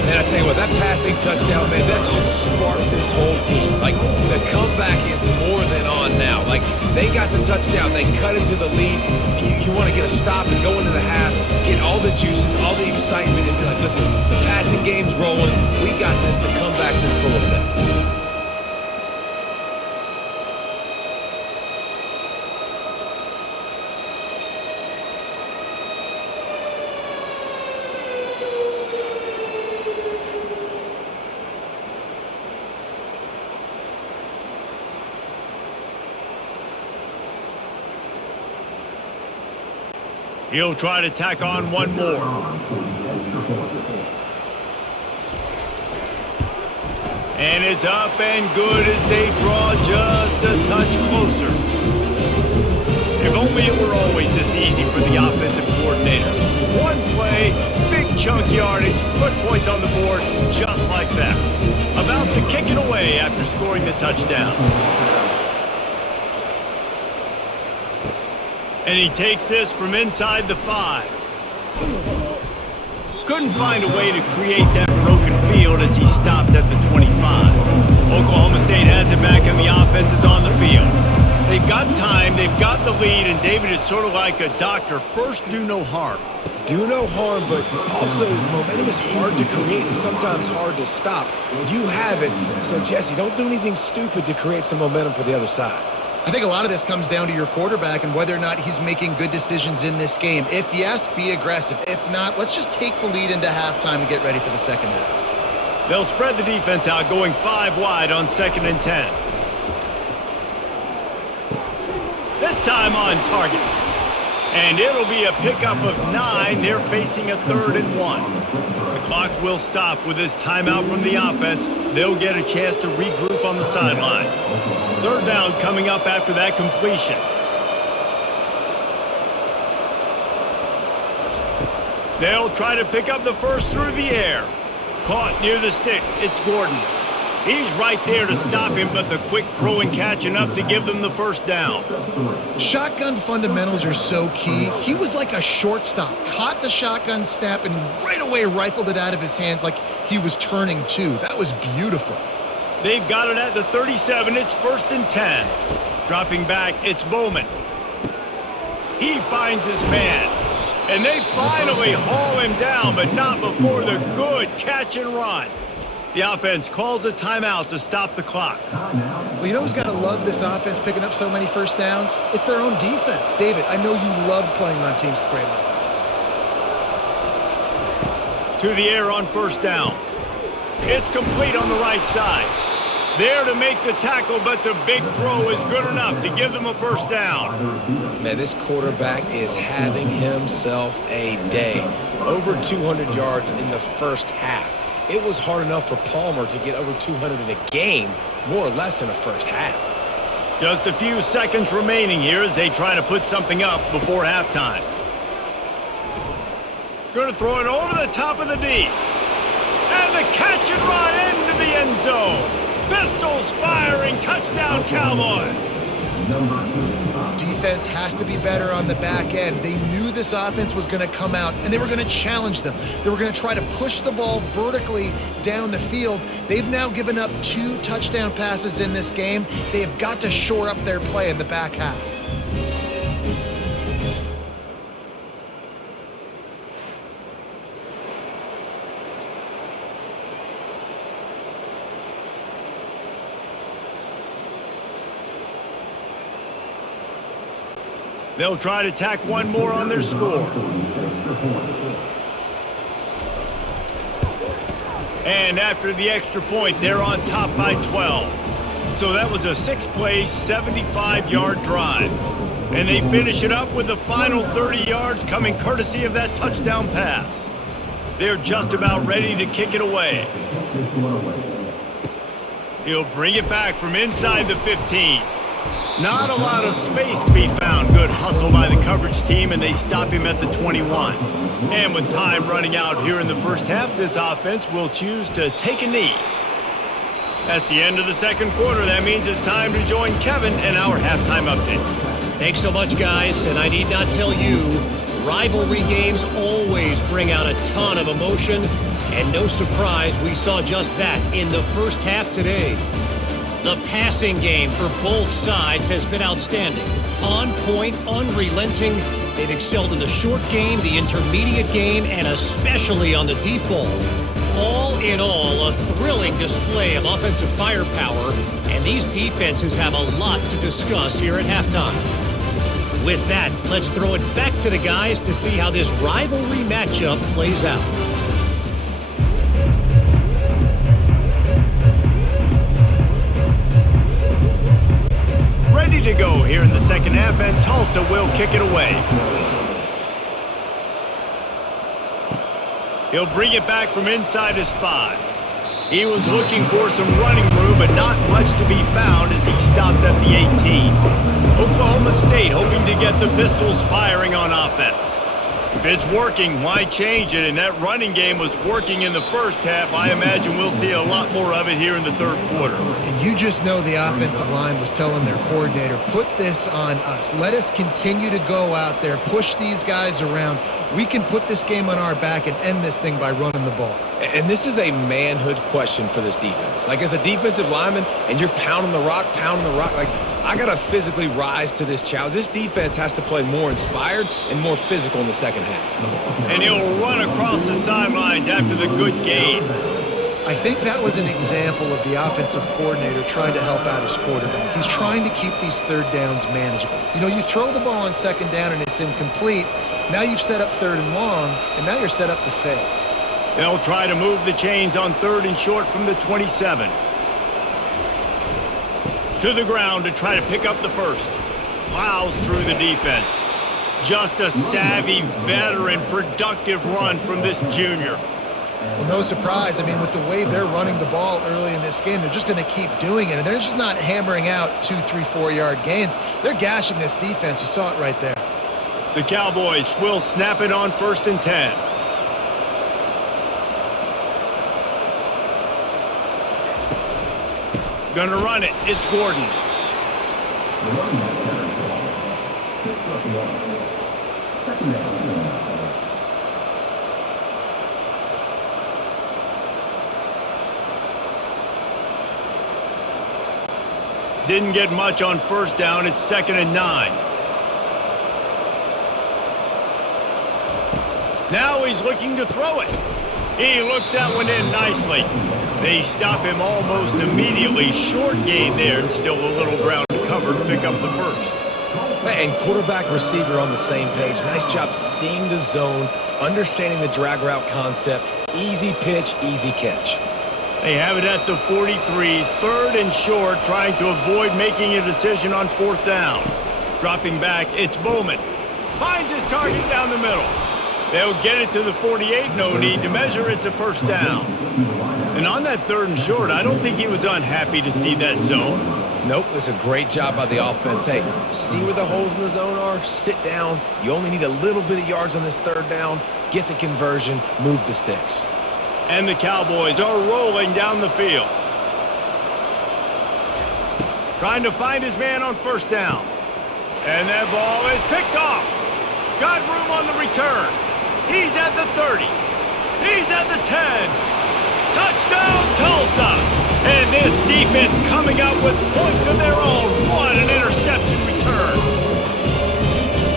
And I tell you what, that passing touchdown, man, that should spark this whole team. Like, the comeback is more than on now. Like, they got the touchdown, they cut into the lead. You want to get a stop and go into the half, get all the juices, all the excitement, and be like, listen, the passing game's rolling. We got this. The comeback's in full effect. He'll try to tack on one more. And it's up and good as they draw just a touch closer. If only it were always this easy for the offensive coordinators. One play, big chunk yardage, put points on the board just like that. About to kick it away after scoring the touchdown. And he takes this from inside the 5. Couldn't find a way to create that broken field as he stopped at the 25. Oklahoma State has it back and the offense is on the field. They've got time, they've got the lead, and David, it's sort of like a doctor. First, do no harm. Do no harm, but also momentum is hard to create and sometimes hard to stop. You have it, so Jesse, don't do anything stupid to create some momentum for the other side. I think a lot of this comes down to your quarterback and whether or not he's making good decisions in this game. If yes, be aggressive. If not, let's just take the lead into halftime and get ready for the second half. They'll spread the defense out, going 5 wide on 2nd and 10. This time on target. And it'll be a pickup of 9. They're facing a 3rd and 1. The clock will stop with this timeout from the offense. They'll get a chance to regroup on the sideline. 3rd down coming up after that completion. They'll try to pick up the first through the air. Caught near the sticks. It's Gordon. He's right there to stop him, but the quick throw and catch enough to give them the 1st down. Shotgun fundamentals are so key. He was like a shortstop. Caught the shotgun snap and right away rifled it out of his hands like he was turning 2. That was beautiful. They've got it at the 37. It's 1st and 10. Dropping back, it's Bowman. He finds his man. And they finally haul him down, but not before the good catch and run. The offense calls a timeout to stop the clock. Well, you know who's got to love this offense picking up so many first downs? It's their own defense. David, I know you love playing on teams with great offenses. To the air on 1st down. It's complete on the right side. There to make the tackle, but the big throw is good enough to give them a 1st down. Man, this quarterback is having himself a day. Over 200 yards in the first half. It was hard enough for Palmer to get over 200 in a game, more or less in the first half. Just a few seconds remaining here as they try to put something up before halftime. Going to throw it over the top of the D. And the catch and run into the end zone. Pistols firing, touchdown Cowboys. Defense has to be better on the back end. They knew this offense was going to come out, and they were going to challenge them. They were going to try to push the ball vertically down the field. They've now given up 2 touchdown passes in this game. They have got to shore up their play in the back half. They'll try to tack one more on their score. And after the extra point, they're on top by 12. So that was a 6-play, 75-yard drive. And they finish it up with the final 30 yards coming courtesy of that touchdown pass. They're just about ready to kick it away. He'll bring it back from inside the 15. Not a lot of space to be found. Good hustle by the coverage team, and they stop him at the 21. And with time running out here in the first half, this offense will choose to take a knee. That's the end of the second quarter. That means it's time to join Kevin and our halftime update. Thanks so much, guys, and I need not tell you, rivalry games always bring out a ton of emotion, and no surprise we saw just that in the first half today. The passing game for both sides has been outstanding. On point, unrelenting. They've excelled in the short game, the intermediate game, and especially on the deep ball. All in all, a thrilling display of offensive firepower, and these defenses have a lot to discuss here at halftime. With that, let's throw it back to the guys to see how this rivalry matchup plays out. Ready to go here in the second half, and Tulsa will kick it away. He'll bring it back from inside his 5. He was looking for some running room, but not much to be found as he stopped at the 18. Oklahoma State hoping to get the Pistols firing on offense. If it's working, why change it? And that running game was working in the first half. I imagine we'll see a lot more of it here in the third quarter. And you just know the offensive line was telling their coordinator, put this on us. Let us continue to go out there, push these guys around. We can put this game on our back and end this thing by running the ball. And this is a manhood question for this defense. Like, as a defensive lineman, and you're pounding the rock, like, I got to physically rise to this challenge. This defense has to play more inspired and more physical in the second half. And he'll run across the sidelines after the good gain. I think that was an example of the offensive coordinator trying to help out his quarterback. He's trying to keep these third downs manageable. You know, you throw the ball on second down and it's incomplete. Now you've set up third and long, and now you're set up to fail. They'll try to move the chains on 3rd and short from the 27. To the ground to try to pick up the first. Plows through the defense. Just a savvy, veteran, productive run from this junior. Well, no surprise. I mean, with the way they're running the ball early in this game, they're just going to keep doing it. And they're just not hammering out 2, 3, 4-yard gains. They're gashing this defense. You saw it right there. The Cowboys will snap it on 1st and 10. Gonna run it. It's Gordon. Second down. Didn't get much on first down. It's 2nd and 9. Now he's looking to throw it. He looks that one in nicely. They stop him almost immediately. Short gain there, and still a little ground to cover to pick up the first. And quarterback receiver on the same page. Nice job seeing the zone, understanding the drag route concept. Easy pitch, easy catch. They have it at the 43, 3rd and short, trying to avoid making a decision on 4th down. Dropping back, it's Bowman. Finds his target down the middle. They'll get it to the 48, no need to measure, it's a 1st down. And on that 3rd and short, I don't think he was unhappy to see that zone. Nope, it's a great job by the offense. Hey, see where the holes in the zone are? Sit down. You only need a little bit of yards on this 3rd down. Get the conversion, move the sticks. And the Cowboys are rolling down the field. Trying to find his man on 1st down. And that ball is picked off. Got room on the return. He's at the 30. He's at the 10. Touchdown, Tulsa! And this defense coming out with points of their own. What an interception return.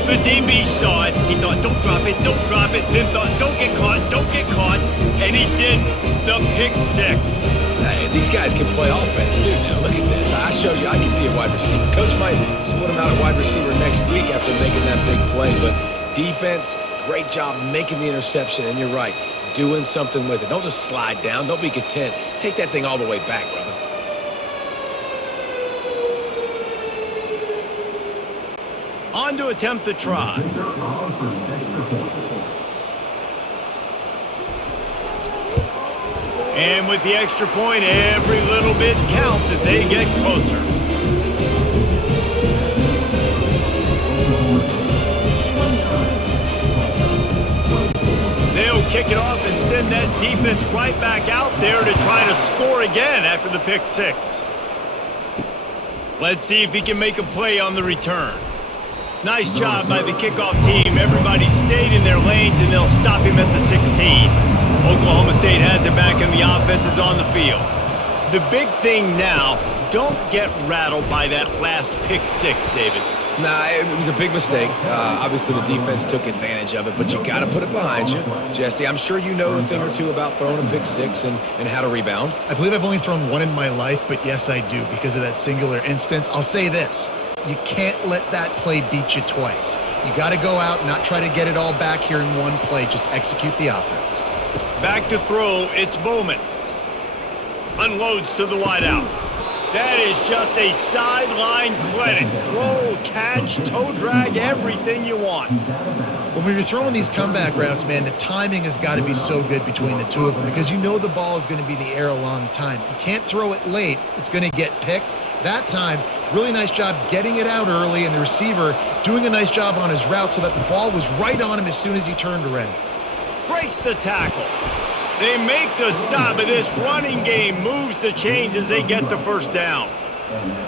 The DB saw it. He thought, don't drop it, don't drop it. Then thought, don't get caught, don't get caught. And he didn't. The pick 6. Hey, these guys can play offense, too. Now, look at this. I showed you I can be a wide receiver. Coach might split him out at wide receiver next week after making that big play. But defense, great job making the interception. And you're right, doing something with it. Don't just slide down. Don't be content. Take that thing all the way back, brother. On to attempt the try. And with the extra point, every little bit counts as they get closer. They'll kick it off and send that defense right back out there to try to score again after the pick 6. Let's see if he can make a play on the return. Nice job by the kickoff team. Everybody stayed in their lanes, and they'll stop him at the 16. Oklahoma State has it back, and the offense is on the field. The big thing now, don't get rattled by that last pick 6, David. Nah, it was a big mistake. Obviously, the defense took advantage of it, but you got to put it behind you. Jesse, I'm sure you know a thing or two about throwing a pick 6 and how to rebound. I believe I've only thrown one in my life, but yes, I do because of that singular instance. I'll say this. You can't let that play beat you twice. You got to go out and not try to get it all back here in one play. Just execute the offense. Back to throw, it's Bowman. Unloads to the wideout. That is just a sideline clinic. Throw, catch, toe drag, everything you want. When you're throwing these comeback routes, man, the timing has got to be so good between the two of them because you know the ball is going to be in the air a long time. You can't throw it late. It's going to get picked. That time, really nice job getting it out early, and the receiver doing a nice job on his route so that the ball was right on him as soon as he turned around. Breaks the tackle. They make the stop, and this running game moves the chains as they get the 1st down.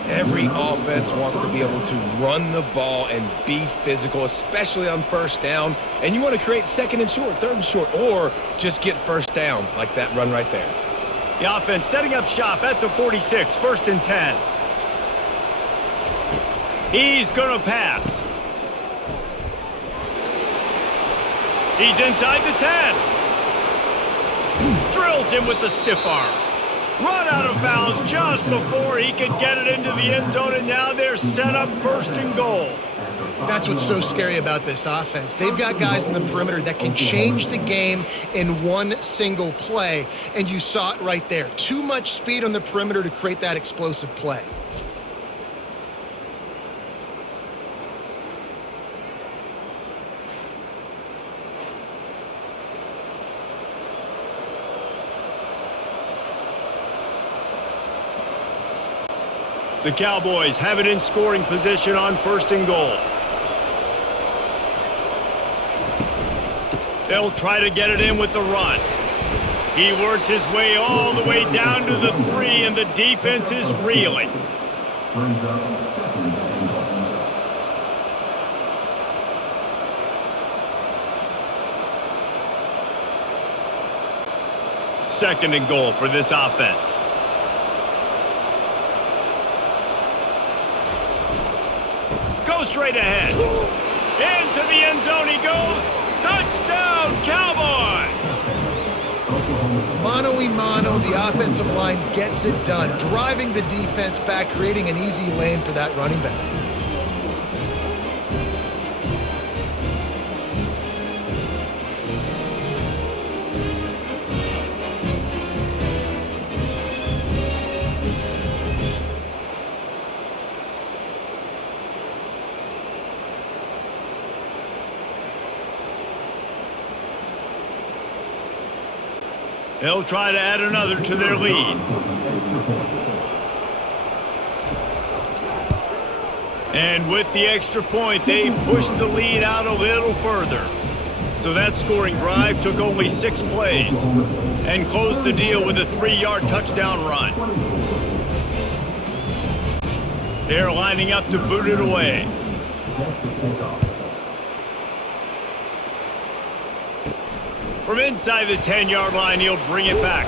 Every offense wants to be able to run the ball and be physical, especially on 1st down. And you want to create 2nd and short, 3rd and short, or just get 1st downs like that run right there. The offense setting up shop at the 46, 1st and 10. He's going to pass. He's inside the 10. Drills him with the stiff arm. Run out of bounds just before he could get it into the end zone, and now they're set up 1st and goal. That's what's so scary about this offense. They've got guys in the perimeter that can change the game in one single play, and you saw it right there. Too much speed on the perimeter to create that explosive play. The Cowboys have it in scoring position on 1st and goal. They'll try to get it in with the run. He works his way all the way down to the 3, and the defense is reeling. Brings up 2nd and goal. 2nd and goal for this offense. straight ahead. Into the end zone he goes. Touchdown, Cowboys! Mano-a-mano, the offensive line gets it done, driving the defense back, creating an easy lane for that running back. They'll try to add another to their lead. And with the extra point, they pushed the lead out a little further. So that scoring drive took only 6 plays and closed the deal with a 3-yard touchdown run. They're lining up to boot it away. From inside the 10-yard line, he'll bring it back.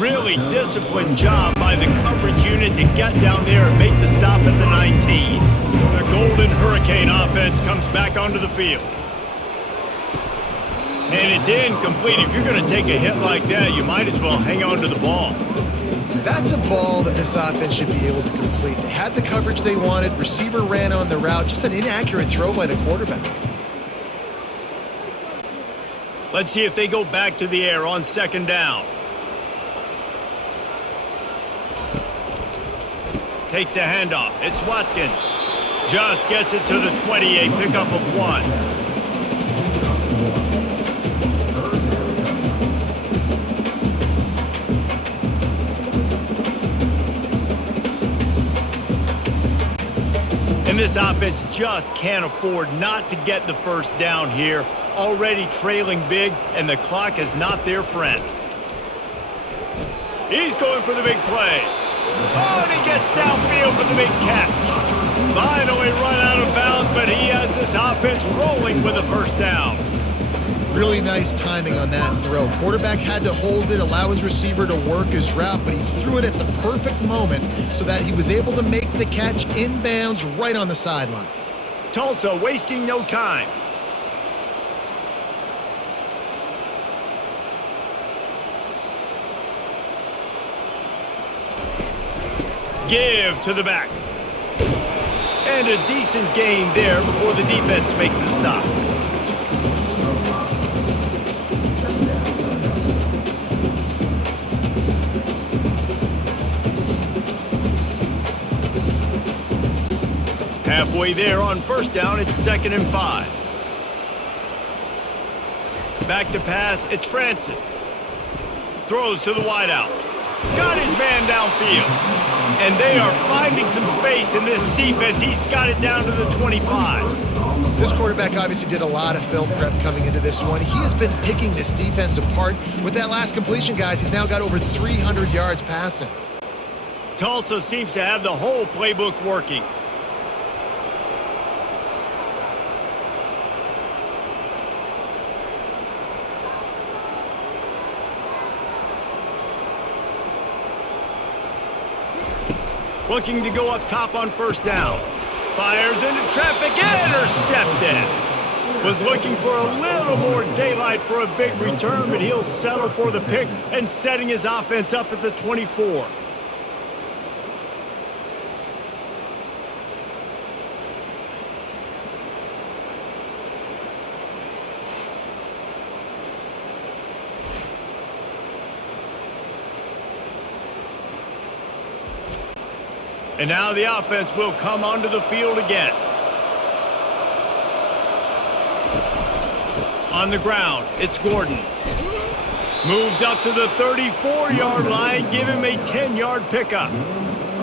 Really disciplined job by the coverage unit to get down there and make the stop at the 19. The Golden Hurricane offense comes back onto the field. And it's incomplete. If you're going to take a hit like that, you might as well hang on to the ball. That's a ball that this offense should be able to complete. They had the coverage they wanted. Receiver ran on the route. Just an inaccurate throw by the quarterback. Let's see if they go back to the air on 2nd down. Takes the handoff. It's Watkins. Just gets it to the 28, pickup of 1. And this offense just can't afford not to get the first down here. Already trailing big, and the clock is not their friend. He's going for the big play. Oh, and he gets downfield for the big catch. Finally run out of bounds, but he has this offense rolling with a first down. Really nice timing on that throw. Quarterback had to hold it, allow his receiver to work his route, but he threw it at the perfect moment so that he was able to make the catch inbounds right on the sideline. Tulsa wasting no time. Give to the back. And a decent gain there before the defense makes the stop. Halfway there on 1st down, it's 2nd and 5. Back to pass, it's Francis. Throws to the wideout. Got his man downfield. And they are finding some space in this defense. He's got it down to the 25. This quarterback obviously did a lot of film prep coming into this one. He has been picking this defense apart. With that last completion, guys, he's now got over 300 yards passing. Tulsa seems to have the whole playbook working. Looking to go up top on 1st down. Fires into traffic, intercepted. Was looking for a little more daylight for a big return, but he'll settle for the pick and setting his offense up at the 24. And now the offense will come onto the field again. On the ground, it's Gordon. Moves up to the 34-yard line, give him a 10-yard pickup.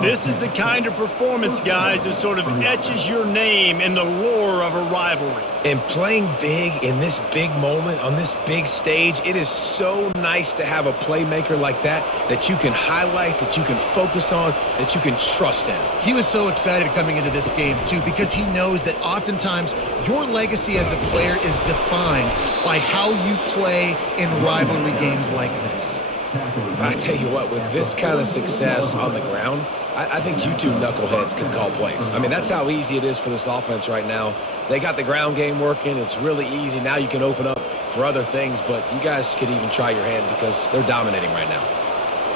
This is the kind of performance, guys, that sort of etches your name in the lore of a rivalry. And playing big in this big moment, on this big stage, it is so nice to have a playmaker like that you can highlight, that you can focus on, that you can trust in. He was so excited coming into this game, too, because he knows that oftentimes your legacy as a player is defined by how you play in rivalry games like this. I tell you what, with this kind of success on the ground, I think you two knuckleheads can call plays. I mean, that's how easy it is for this offense right now. They got the ground game working. It's really easy. Now you can open up for other things, but you guys could even try your hand because they're dominating right now.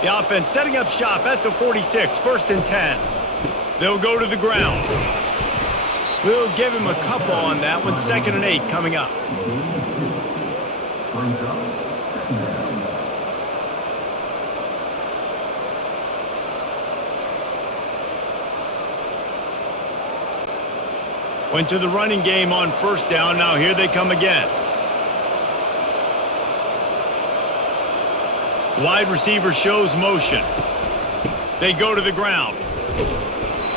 The offense setting up shop at the 46, 1st and 10. They'll go to the ground. We'll give him a couple on that one, 2nd and 8 coming up. Went to the running game on 1st down. Now here they come again. Wide receiver shows motion. They go to the ground.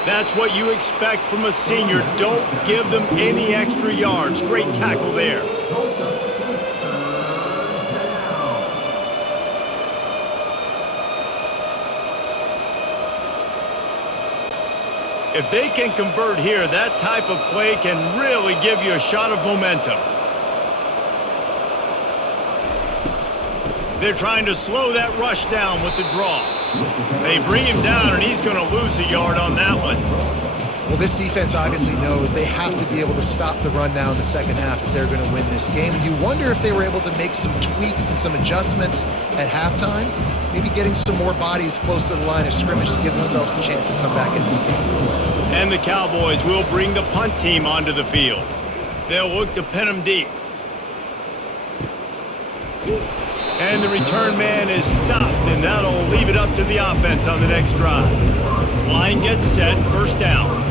That's what you expect from a senior. Don't give them any extra yards. Great tackle there. If they can convert here, that type of play can really give you a shot of momentum. They're trying to slow that rush down with the draw. They bring him down, and he's going to lose a yard on that one. Well, this defense obviously knows they have to be able to stop the run now in the second half if they're going to win this game. And you wonder if they were able to make some tweaks and some adjustments at halftime, maybe getting some more bodies close to the line of scrimmage to give themselves a chance to come back in this game. And the Cowboys will bring the punt team onto the field. They'll look to pin them deep. And the return man is stopped, and that'll leave it up to the offense on the next drive. Line gets set, 1st down.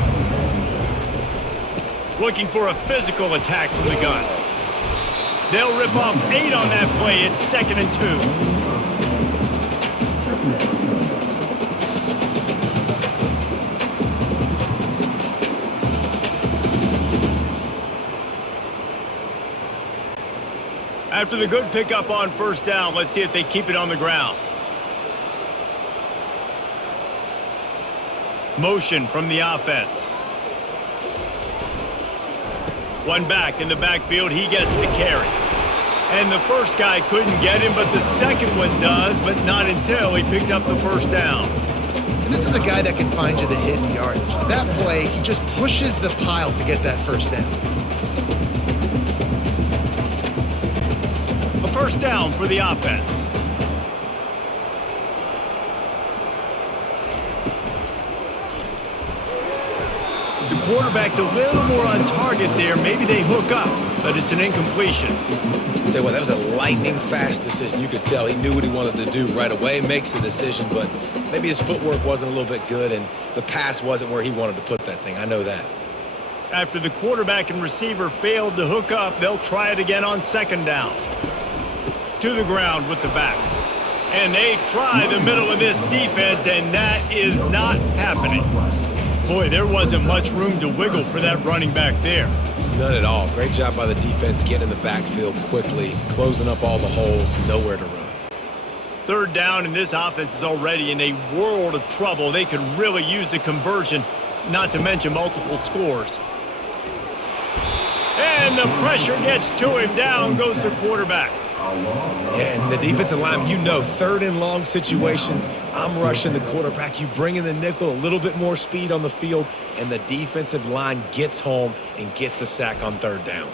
Looking for a physical attack from the gun. They'll rip off 8 on that play. It's 2nd and 2. After the good pickup on 1st down, let's see if they keep it on the ground. Motion from the offense. One back in the backfield, he gets the carry. And the first guy couldn't get him, but the second one does, but not until he picks up the 1st down. And this is a guy that can find you the hidden yardage. That play, he just pushes the pile to get that 1st down. A 1st down for the offense. If the quarterback's a little more on target there, maybe they hook up, but it's an incompletion. Tell you what, that was a lightning fast decision. You could tell he knew what he wanted to do right away, makes the decision, but maybe his footwork wasn't a little bit good and the pass wasn't where he wanted to put that thing. I know that. After the quarterback and receiver failed to hook up, they'll try it again on 2nd down. To the ground with the back. And they try the middle of this defense, and that is not happening. Boy, there wasn't much room to wiggle for that running back there. None at all. Great job by the defense getting in the backfield quickly, closing up all the holes, nowhere to run. 3rd down, and this offense is already in a world of trouble. They could really use a conversion, not to mention multiple scores. And the pressure gets to him. Down goes the quarterback. Yeah, and the defensive line, you know, 3rd and long situations, I'm rushing the quarterback. You bring in the nickel, a little bit more speed on the field, and the defensive line gets home and gets the sack on 3rd down.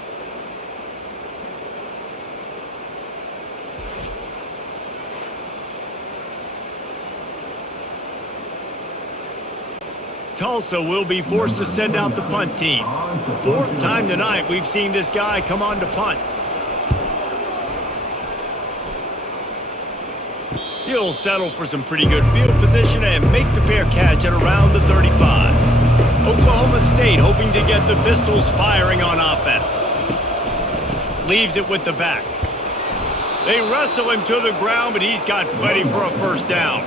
Tulsa will be forced to send out the punt team. 4th time tonight we've seen this guy come on to punt. He'll settle for some pretty good field position and make the fair catch at around the 35. Oklahoma State hoping to get the Pistols firing on offense. Leaves it with the back. They wrestle him to the ground, but he's got plenty for a 1st down.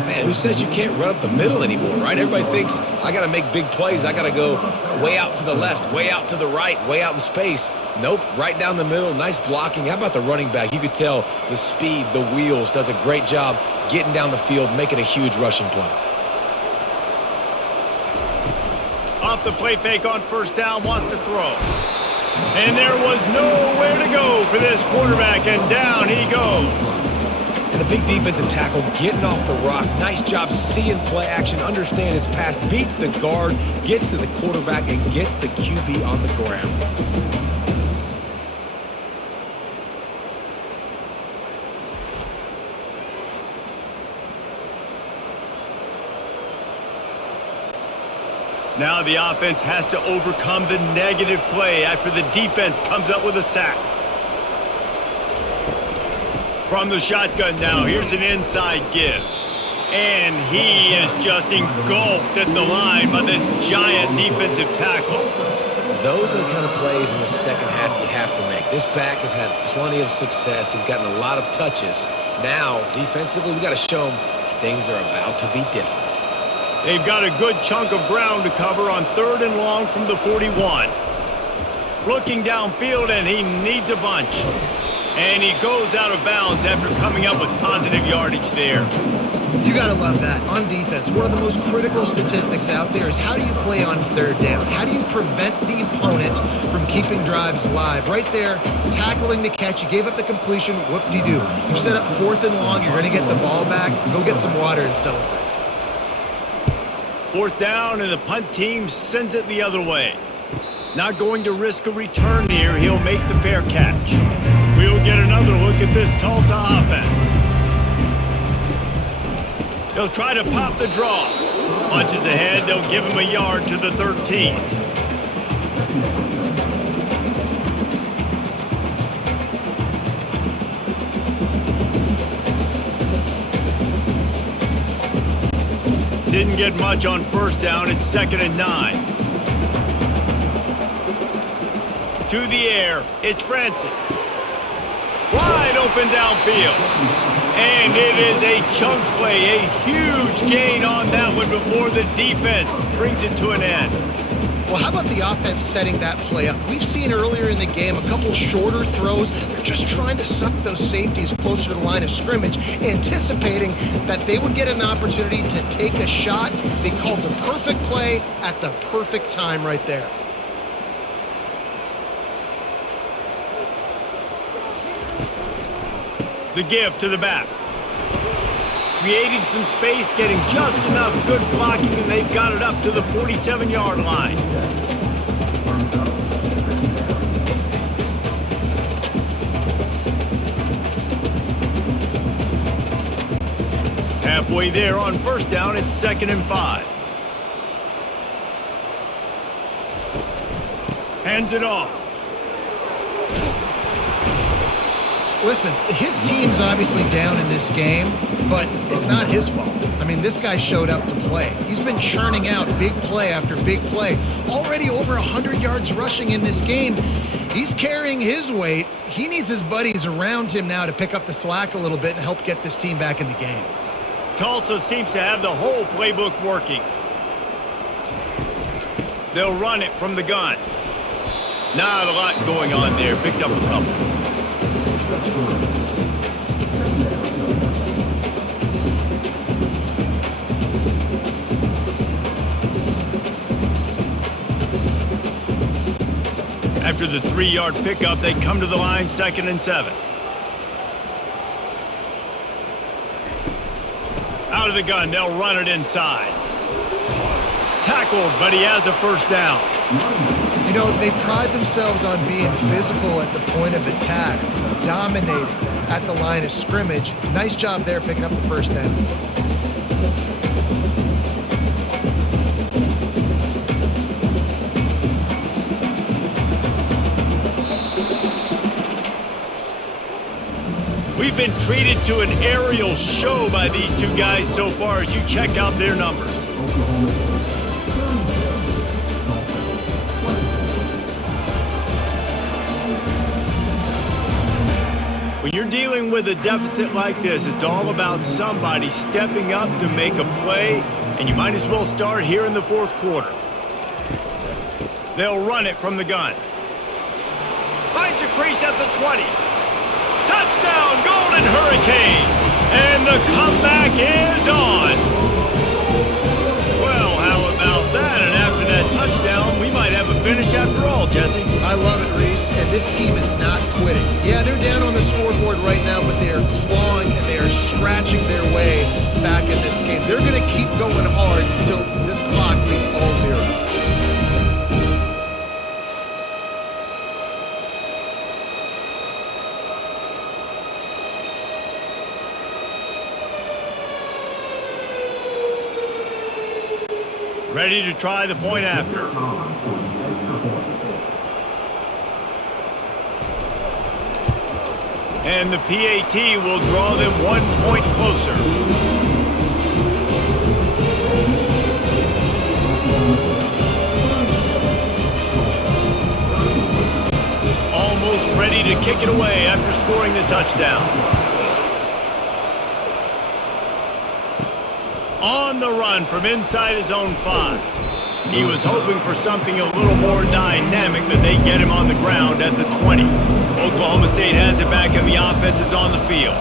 Man, who says you can't run up the middle anymore, right? Everybody thinks I got to make big plays. I got to go way out to the left, way out to the right, way out in space. Nope, right down the middle. Nice blocking. How about the running back? You could tell the speed, the wheels, does a great job getting down the field, making a huge rushing play. Off the play fake on 1st down, wants to throw. And there was nowhere to go for this quarterback, and down he goes. And the big defensive tackle getting off the rock. Nice job seeing play action, understand his pass, beats the guard, gets to the quarterback, and gets the QB on the ground. Now the offense has to overcome the negative play after the defense comes up with a sack. From the shotgun now, here's an inside give. And he is just engulfed at the line by this giant defensive tackle. Those are the kind of plays in the second half you have to make. This back has had plenty of success. He's gotten a lot of touches. Now, defensively, we got to show him things are about to be different. They've got a good chunk of ground to cover on 3rd and long from the 41. Looking downfield, and he needs a bunch. And he goes out of bounds after coming up with positive yardage there. You got to love that. On defense, one of the most critical statistics out there is how do you play on 3rd down? How do you prevent the opponent from keeping drives alive? Right there, tackling the catch. You gave up the completion. Whoop-de-doo. You set up 4th and long. You're going to get the ball back. Go get some water and celebrate. 4th down, and the punt team sends it the other way. Not going to risk a return here. He'll make the fair catch. We'll get another look at this Tulsa offense. He'll try to pop the draw. Punches ahead. They'll give him a yard to the 13. Didn't get much on 1st down. It's 2nd and 9. To the air. It's Francis. Wide open downfield. And it is a chunk play. A huge gain on that one before the defense brings it to an end. Well, how about the offense setting that play up? We've seen earlier in the game a couple shorter throws. They're just trying to suck those safeties closer to the line of scrimmage, anticipating that they would get an opportunity to take a shot. They called the perfect play at the perfect time right there. The give to the back. Creating some space, getting just enough good blocking, and they've got it up to the 47-yard line. Halfway there on 1st down, it's 2nd and 5. Hands it off. Listen, his team's obviously down in this game, but it's not his fault. I mean, this guy showed up to play. He's been churning out big play after big play. Already over 100 yards rushing in this game. He's carrying his weight. He needs his buddies around him now to pick up the slack a little bit and help get this team back in the game. Tulsa seems to have the whole playbook working. They'll run it from the gun. Not a lot going on there. Picked up a couple. After the 3-yard pickup, they come to the line, 2nd and 7. Out of the gun, they'll run it inside. Tackled, but he has a 1st down. You know, they pride themselves on being physical at the point of attack, dominating at the line of scrimmage. Nice job there picking up the 1st down. We've been treated to an aerial show by these two guys so far as you check out their numbers. When you're dealing with a deficit like this, it's all about somebody stepping up to make a play, and you might as well start here in the 4th quarter. They'll run it from the gun. Finds a crease at the 20. Touchdown, Golden Hurricane! And the comeback is on! Well, how about that? And after that touchdown, we might have a finish after all, Jesse. I love it, Reese, and this team is not quitting. Yeah, they're down on the scoreboard right now, but they are clawing and they are scratching their way back in this game. They're going to keep going hard until this clock reads all zeros. Ready to try the point after. And the PAT will draw them 1 point closer. Almost ready to kick it away after scoring the touchdown. On the run from inside his own 5. He was hoping for something a little more dynamic, but they get him on the ground at the 20. Oklahoma State has it back and the offense is on the field.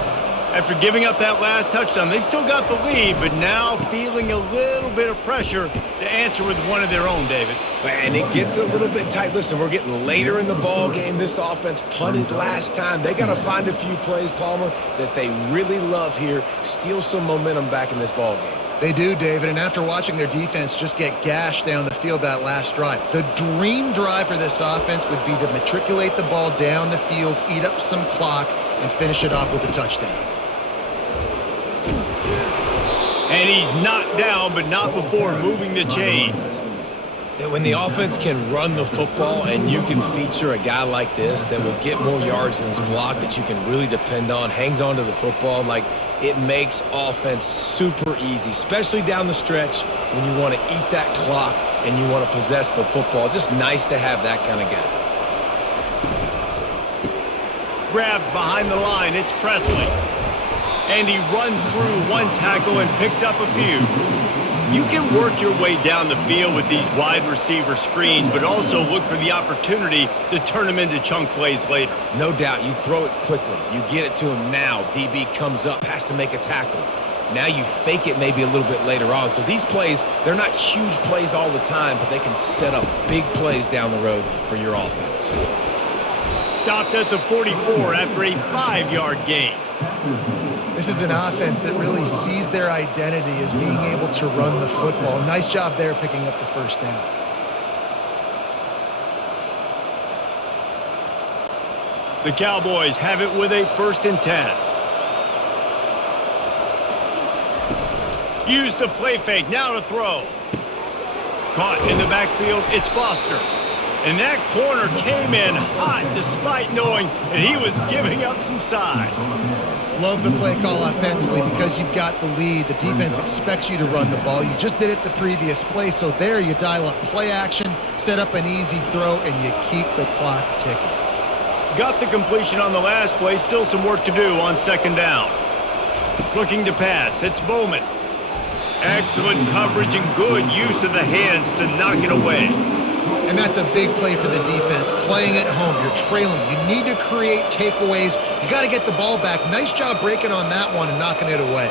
After giving up that last touchdown, they still got the lead, but now feeling a little bit of pressure to answer with one of their own, David. And it gets a little bit tight. Listen, we're getting later in the ball game. This offense punted last time. They got to find a few plays, Palmer, that they really love here. Steal some momentum back in this ball game. They do, David, and after watching their defense just get gashed down the field that last drive, the dream drive for this offense would be to matriculate the ball down the field, eat up some clock, and finish it off with a touchdown. And he's knocked down, but not before moving the chains. When the offense can run the football and you can feature a guy like this that will get more yards than his block, that you can really depend on, hangs on to the football, like it makes offense super easy, especially down the stretch when you want to eat that clock and you want to possess the football. Just nice to have that kind of guy. Grabbed behind the line, it's Presley. And he runs through one tackle and picks up a few. You can work your way down the field with these wide receiver screens, but also look for the opportunity to turn them into chunk plays later. No doubt, you throw it quickly. You get it to him now. DB comes up, has to make a tackle. Now you fake it maybe a little bit later on. So these plays, they're not huge plays all the time, but they can set up big plays down the road for your offense. Stopped at the 44 after a 5-yard gain. This is an offense that really sees their identity as being able to run the football. Nice job there picking up the first down. The Cowboys have it with a 1st and 10. Use the play fake, now to throw. Caught in the backfield, it's Foster. And that corner came in hot despite knowing that he was giving up some size. Love the play call offensively because you've got the lead. The defense expects you to run the ball. You just did it the previous play, so there you dial up play action, set up an easy throw, and you keep the clock ticking. Got the completion on the last play, still some work to do on 2nd down. Looking to pass, it's Bowman. Excellent coverage and good use of the hands to knock it away. And that's a big play for the defense. Playing at home, you're trailing. You need to create takeaways. You got to get the ball back. Nice job breaking on that one and knocking it away.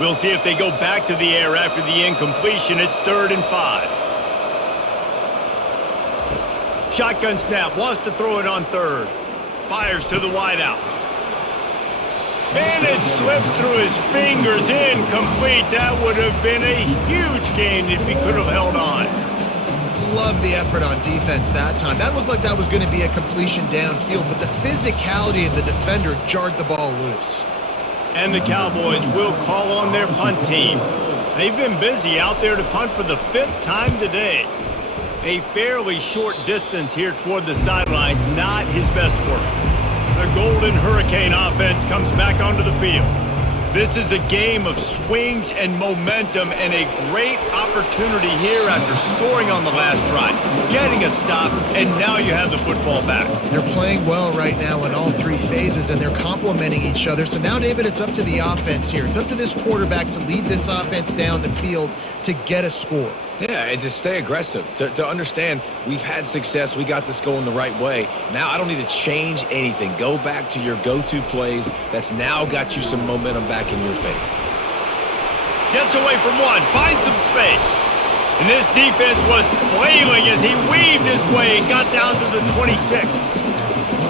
We'll see if they go back to the air after the incompletion. It's 3rd and 5. Shotgun snap, wants to throw it on 3rd. Fires to the wideout. And it slips through his fingers, incomplete. That would have been a huge gain if he could have held on. Love the effort on defense that time. That looked like that was going to be a completion downfield, but the physicality of the defender jarred the ball loose. And the Cowboys will call on their punt team. They've been busy out there to punt for the 5th time today. A fairly short distance here toward the sidelines, not his best work. The Golden Hurricane offense comes back onto the field. This is a game of swings and momentum and a great opportunity here after scoring on the last drive, getting a stop, and now you have the football back. They're playing well right now in all 3 phases, and they're complementing each other. So now, David, it's up to the offense here. It's up to this quarterback to lead this offense down the field to get a score. Yeah, and to stay aggressive, to understand we've had success, we got this going the right way. Now I don't need to change anything. Go back to your go-to plays. That's now got you some momentum back in your favor. Gets away from one, finds some space. And this defense was flailing as he weaved his way and got down to the 26.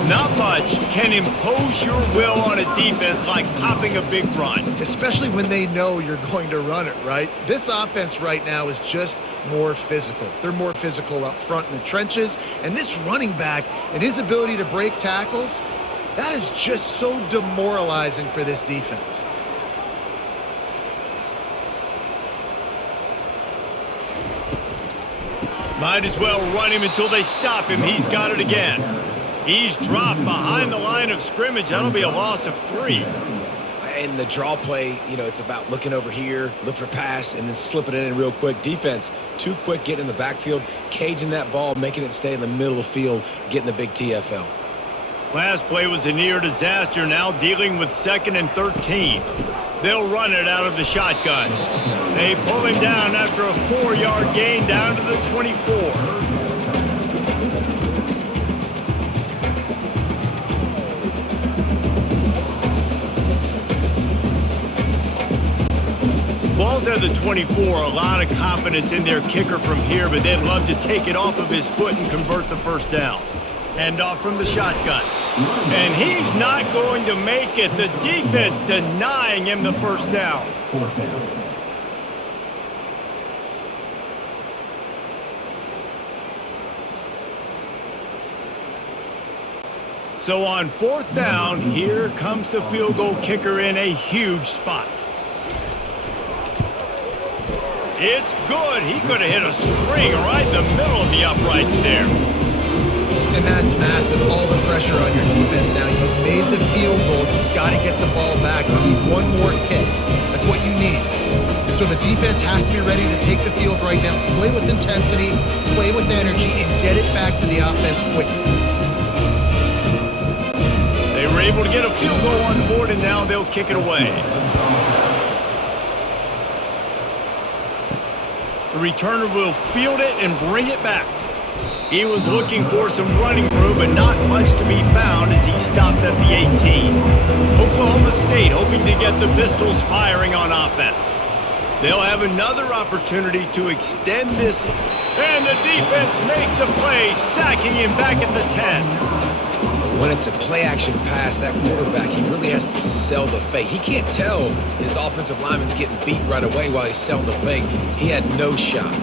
Not much can impose your will on a defense like popping a big run. Especially when they know you're going to run it, right? This offense right now is just more physical. They're more physical up front in the trenches. And this running back and his ability to break tackles, that is just so demoralizing for this defense. Might as well run him until they stop him. He's got it again. He's dropped behind the line of scrimmage. That'll be a loss of 3. And the draw play, it's about looking over here, look for pass, and then slipping it in real quick. Defense, too quick getting in the backfield, caging that ball, making it stay in the middle of the field, getting the big TFL. Last play was a near disaster, now dealing with 2nd and 13. They'll run it out of the shotgun. They pull him down after a 4-yard gain down to the 24. Ball's at the 24, a lot of confidence in their kicker from here, but they'd love to take it off of his foot and convert the first down. Hand off from the shotgun. And he's not going to make it. The defense denying him the first down. 4th down. So on 4th down, here comes the field goal kicker in a huge spot. It's good. He could have hit a string right in the middle of the uprights there. And that's massive. All the pressure on your defense now. You've made the field goal. You've got to get the ball back. You need one more kick. That's what you need. And so the defense has to be ready to take the field right now. Play with intensity, play with energy, and get it back to the offense quickly. They were able to get a field goal on the board, and now they'll kick it away. The returner will field it and bring it back. He was looking for some running room, but not much to be found as he stopped at the 18. Oklahoma State hoping to get the Pistols firing on offense. They'll have another opportunity to extend this. And the defense makes a play, sacking him back at the 10. When it's a play-action pass, that quarterback, he really has to sell the fake. He can't tell his offensive lineman's getting beat right away while he's selling the fake. He had no shot.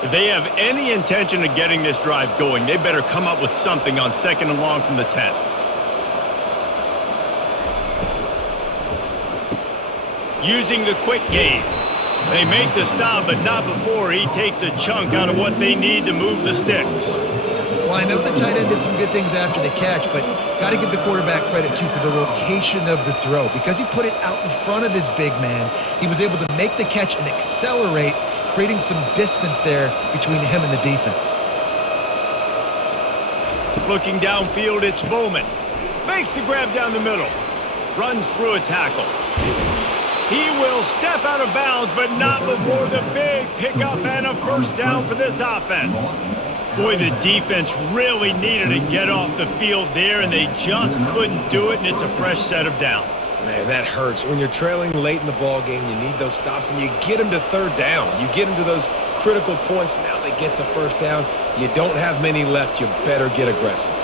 If they have any intention of getting this drive going, they better come up with something on 2nd and long from the 10. Using the quick game. They make the stop, but not before he takes a chunk out of what they need to move the sticks. Well, I know the tight end did some good things after the catch, but got to give the quarterback credit, too, for the location of the throw. Because he put it out in front of his big man, he was able to make the catch and accelerate, creating some distance there between him and the defense. Looking downfield, it's Bowman. Makes the grab down the middle. Runs through a tackle. He will step out of bounds, but not before the big pickup and a first down for this offense. Boy, the defense really needed to get off the field there, and they just couldn't do it, and it's a fresh set of downs. Man, that hurts. When you're trailing late in the ball game, you need those stops, and you get them to 3rd down. You get them to those critical points. Now they get the first down. You don't have many left. You better get aggressive.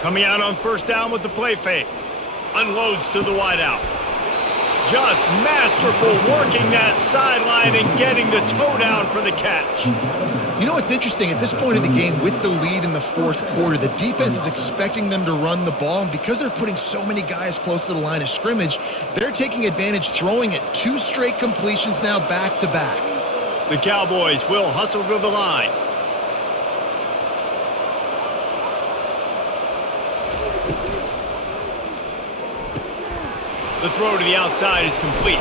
Coming out on 1st down with the play fake. Unloads to the wideout. Just masterful working that sideline and getting the toe down for the catch. You know what's interesting? At this point of the game, with the lead in the 4th quarter, the defense is expecting them to run the ball, and because they're putting so many guys close to the line of scrimmage, they're taking advantage, throwing it 2 straight completions now back-to-back. The Cowboys will hustle to the line. The throw to the outside is complete.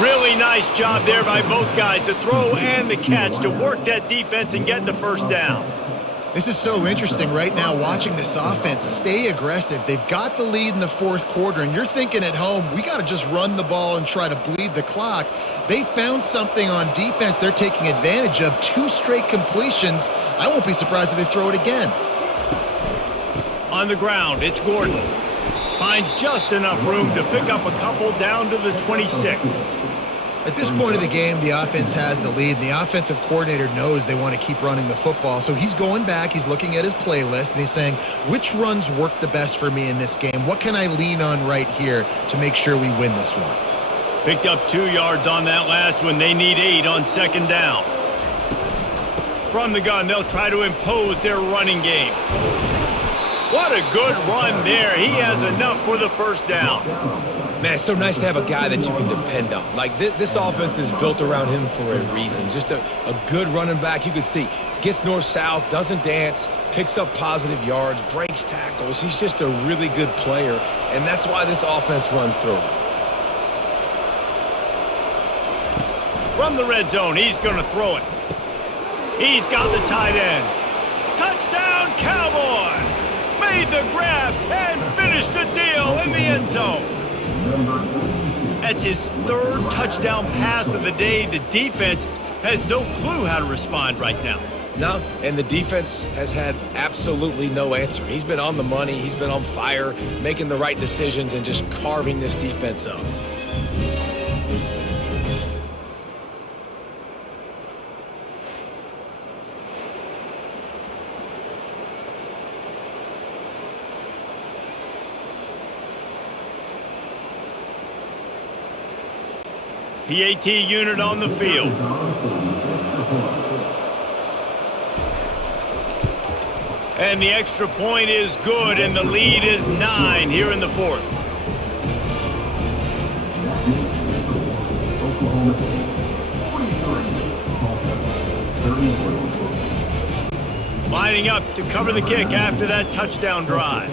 Really nice job there by both guys to throw and the catch to work that defense and get the first down. This is so interesting right now watching this offense stay aggressive. They've got the lead in the 4th quarter, and you're thinking at home, we got to just run the ball and try to bleed the clock. They found something on defense they're taking advantage of. 2 straight completions. I won't be surprised if they throw it again. On the ground, it's Gordon. Finds just enough room to pick up a couple down to the 26. At this point of the game, the offense has the lead. The offensive coordinator knows they want to keep running the football. So he's going back, he's looking at his playlist, and he's saying, which runs work the best for me in this game? What can I lean on right here to make sure we win this one? Picked up 2 yards on that last one. They need 8 on second down. From the gun, they'll try to impose their running game. What a good run there. He has enough for the first down. Man, it's so nice to have a guy that you can depend on. Like, this offense is built around him for a reason. Just a good running back. You can see, gets north-south, doesn't dance, picks up positive yards, breaks tackles. He's just a really good player, and that's why this offense runs through him. From the red zone, he's going to throw it. He's got the tight end. Touchdown, Cowboys! Made the grab and finished the deal in the end zone. That's his 3rd touchdown pass of the day. The defense has no clue how to respond right now. No, and the defense has had absolutely no answer. He's been on the money. He's been on fire, making the right decisions and just carving this defense up. PAT unit on the field. And the extra point is good, and the lead is 9 here in the 4th. Oklahoma State 43, Tulsa 31. Lining up to cover the kick after that touchdown drive.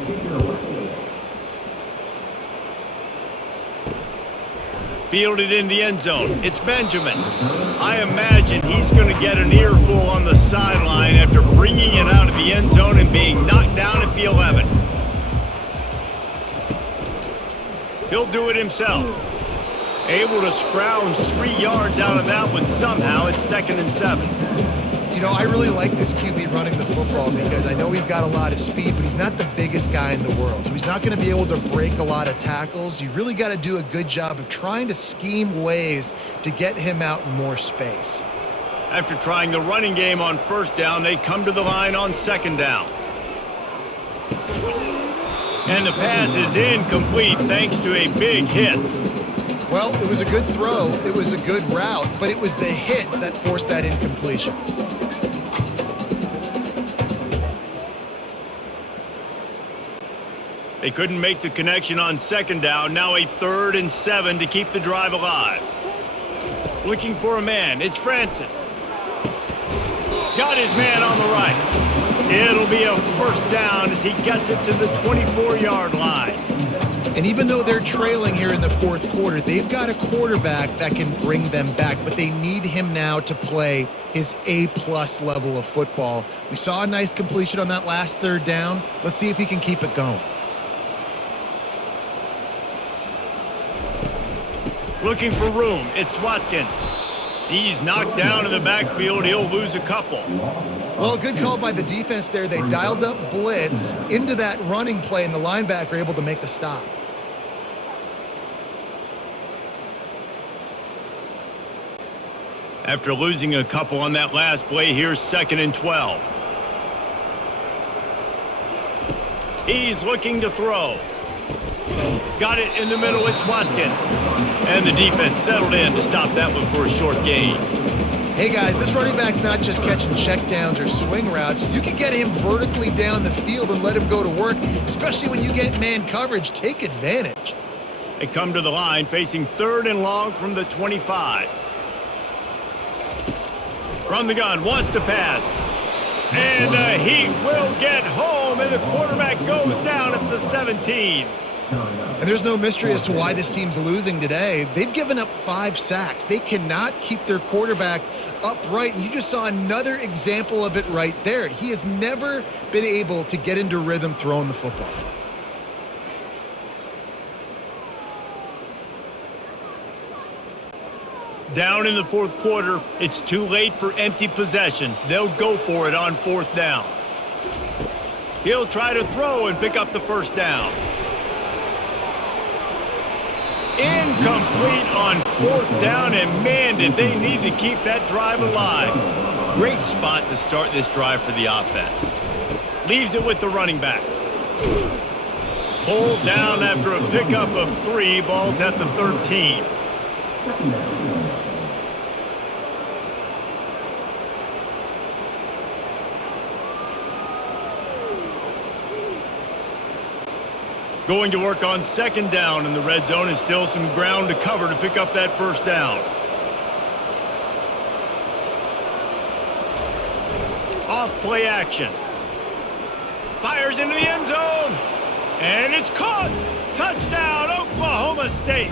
Fielded in the end zone. It's Benjamin. I imagine he's going to get an earful on the sideline after bringing it out of the end zone and being knocked down at the 11. He'll do it himself. Able to scrounge 3 yards out of that one somehow. It's 2nd and 7. You know, I really like this QB running the football because I know he's got a lot of speed, but he's not the biggest guy in the world. So he's not going to be able to break a lot of tackles. You really got to do a good job of trying to scheme ways to get him out in more space. After trying the running game on first down, they come to the line on second down. And the pass is incomplete thanks to a big hit. Well, it was a good throw, it was a good route, but it was the hit that forced that incompletion. They couldn't make the connection on second down. Now a 3rd and 7 to keep the drive alive. Looking for a man. It's Francis. Got his man on the right. It'll be a first down as he gets it to the 24-yard line. And even though they're trailing here in the 4th quarter, they've got a quarterback that can bring them back, but they need him now to play his A-plus level of football. We saw a nice completion on that last 3rd down. Let's see if he can keep it going. Looking for room. It's Watkins. He's knocked down in the backfield. He'll lose a couple. Well, good call by the defense there. They dialed up blitz into that running play, and the linebacker able to make the stop. After losing a couple on that last play, here's 2nd and 12. He's looking to throw. Got it in the middle, it's Watkins. And the defense settled in to stop that one for a short gain. Hey guys, this running back's not just catching checkdowns or swing routes. You can get him vertically down the field and let him go to work, especially when you get man coverage. Take advantage. They come to the line facing 3rd and long from the 25. From the gun, wants to pass. And he will get home, and the quarterback goes down at the 17. And there's no mystery as to why this team's losing today. They've given up 5 sacks. They cannot keep their quarterback upright, and you just saw another example of it right there. He has never been able to get into rhythm throwing the football. Down in the 4th quarter, it's too late for empty possessions. They'll go for it on 4th down. He'll try to throw and pick up the first down. Incomplete on 4th down, and man, did they need to keep that drive alive. Great spot to start this drive for the offense. Leaves it with the running back. Pulled down after a pickup of 3, balls at the 13. Second down. Going to work on 2nd down in the red zone, and still some ground to cover to pick up that first down. Off play action. Fires into the end zone. And it's caught. Touchdown, Oklahoma State.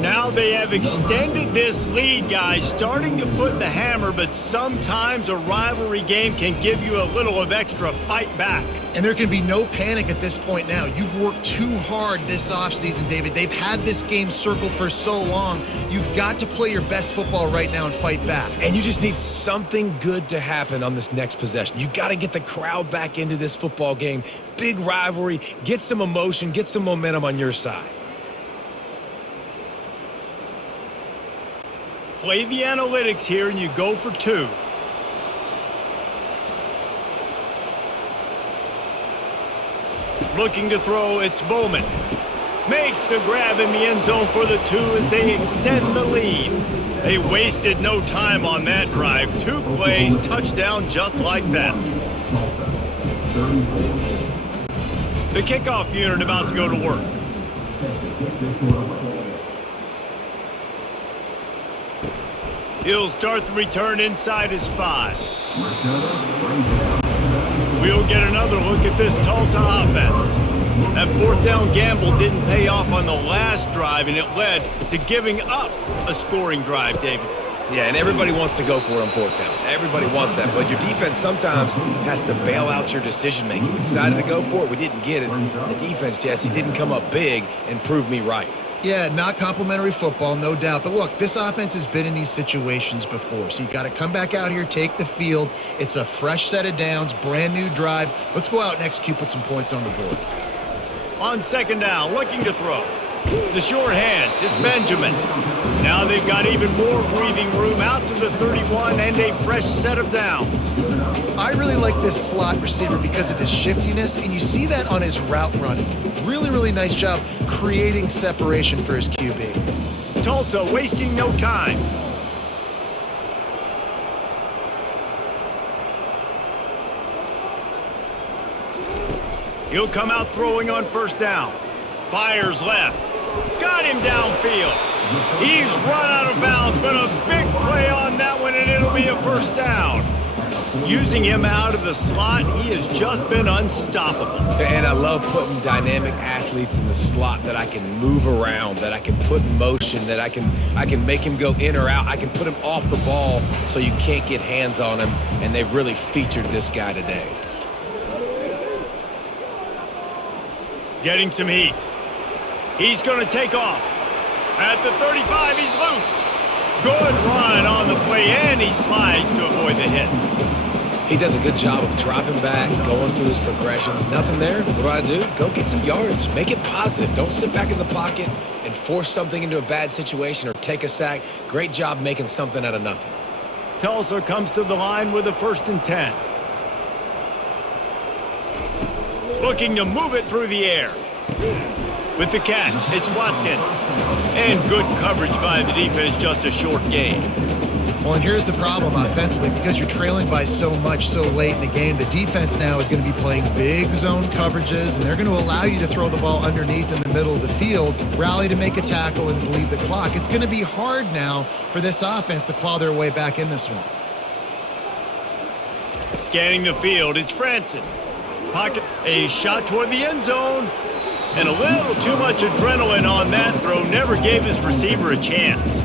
Now they have extended this lead, guys, starting to put the hammer, but sometimes a rivalry game can give you a little of extra fight back. And there can be no panic at this point now. You've worked too hard this offseason, David. They've had this game circled for so long. You've got to play your best football right now and fight back. And you just need something good to happen on this next possession. You got to get the crowd back into this football game. Big rivalry. Get some emotion. Get some momentum on your side. Play the analytics here, and you go for 2. Looking to throw, it's Bowman. Makes the grab in the end zone for the 2 as they extend the lead. They wasted no time on that drive. 2 plays, touchdown just like that. Tulsa, 34. The kickoff unit about to go to work. Set to kick this one away. He'll start the return inside his 5. Returner brings it out. We'll get another look at this Tulsa offense. That 4th down gamble didn't pay off on the last drive, and it led to giving up a scoring drive, David. Yeah, and everybody wants to go for it on 4th down. Everybody wants that, but your defense sometimes has to bail out your decision-making. We decided to go for it. We didn't get it. The defense, Jesse, didn't come up big and prove me right. Yeah, not complimentary football, no doubt. But look, this offense has been in these situations before. So you got to come back out here, take the field. It's a fresh set of downs, brand new drive. Let's go out and execute, put some points on the board. On 2nd down, looking to throw. The short hands, it's Benjamin. Now they've got even more breathing room out to the 31 and a fresh set of downs. I really like this slot receiver because of his shiftiness, and you see that on his route running. Really, really nice job creating separation for his QB. Tulsa wasting no time. He'll come out throwing on 1st down. Fires left. Got him downfield. He's run out of bounds, but a big play on that one, and it'll be a 1st down. Using him out of the slot, he has just been unstoppable. And I love putting dynamic athletes in the slot that I can move around, that I can put in motion, that I can make him go in or out. I can put him off the ball so you can't get hands on him, and they've really featured this guy today. Getting some heat. He's going to take off. At the 35, he's loose. Good run on the play, and he slides to avoid the hit. He does a good job of dropping back, going through his progressions. Nothing there. What do? Go get some yards. Make it positive. Don't sit back in the pocket and force something into a bad situation or take a sack. Great job making something out of nothing. Tulsa comes to the line with a 1st and 10. Looking to move it through the air. With the catch, it's Watkins. And good coverage by the defense, just a short gain. Well, and here's the problem offensively. Because you're trailing by so much so late in the game, the defense now is going to be playing big zone coverages, and they're going to allow you to throw the ball underneath in the middle of the field, rally to make a tackle, and bleed the clock. It's going to be hard now for this offense to claw their way back in this one. Scanning the field, it's Francis. Pocket, a shot toward the end zone. And a little too much adrenaline on that throw. Never gave his receiver a chance.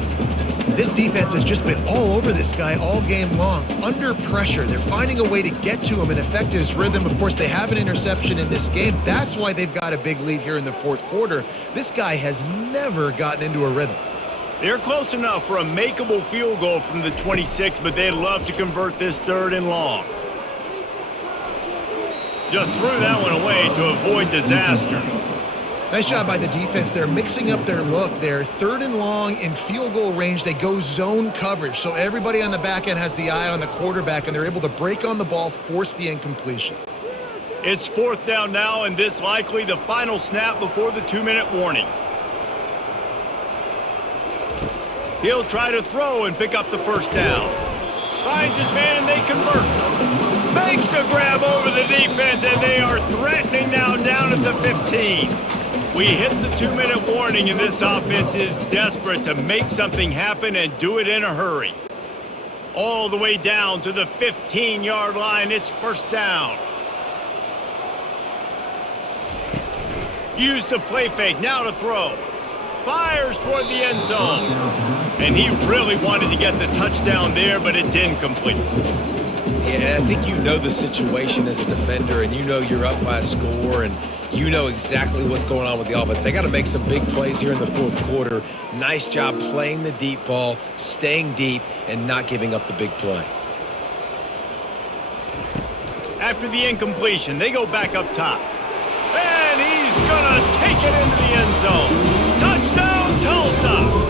This defense has just been all over this guy all game long. Under pressure, they're finding a way to get to him and affect his rhythm. Of course, they have an interception in this game. That's why they've got a big lead here in the 4th quarter. This guy has never gotten into a rhythm. They're close enough for a makeable field goal from the 26, but they'd love to convert this 3rd and long. Just threw that one away to avoid disaster. Nice job by the defense. They're mixing up their look. They're 3rd and long in field goal range. They go zone coverage, so everybody on the back end has the eye on the quarterback, and they're able to break on the ball, force the incompletion. It's 4th down now, and this likely the final snap before the 2-minute warning. He'll try to throw and pick up the 1st down. Finds his man, and they convert. Makes the grab over the defense, and they are threatening now down at the 15. We hit the 2-minute warning, and this offense is desperate to make something happen and do it in a hurry. All the way down to the 15-yard line, it's 1st down. Use the play fake, now to throw. Fires toward the end zone. And he really wanted to get the touchdown there, but it's incomplete. Yeah, I think you know the situation as a defender, and you know you're up by a score, and you know exactly what's going on with the offense. They got to make some big plays here in the 4th quarter. Nice job playing the deep ball, staying deep, and not giving up the big play. After the incompletion, they go back up top. And he's going to take it into the end zone. Touchdown, Tulsa!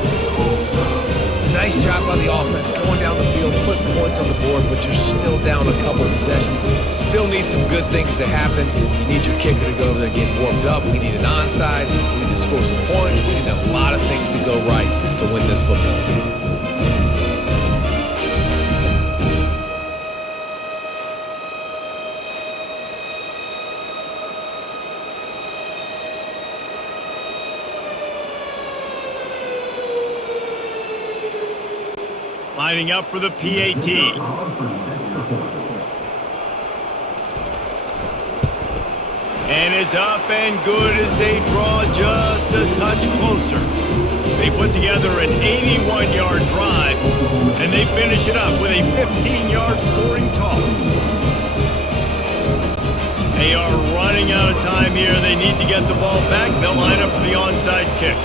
Nice job by the offense going down the field, putting points on the board, but you're still down a couple possessions. Still need some good things to happen. You need your kicker to go over there and get warmed up. We need an onside. We need to score some points. We need a lot of things to go right to win this football game. Lining up for the PAT. And it's up and good as they draw just a touch closer. They put together an 81-yard drive, and they finish it up with a 15-yard scoring toss. They are running out of time here. They need to get the ball back. They'll line up for the onside kick.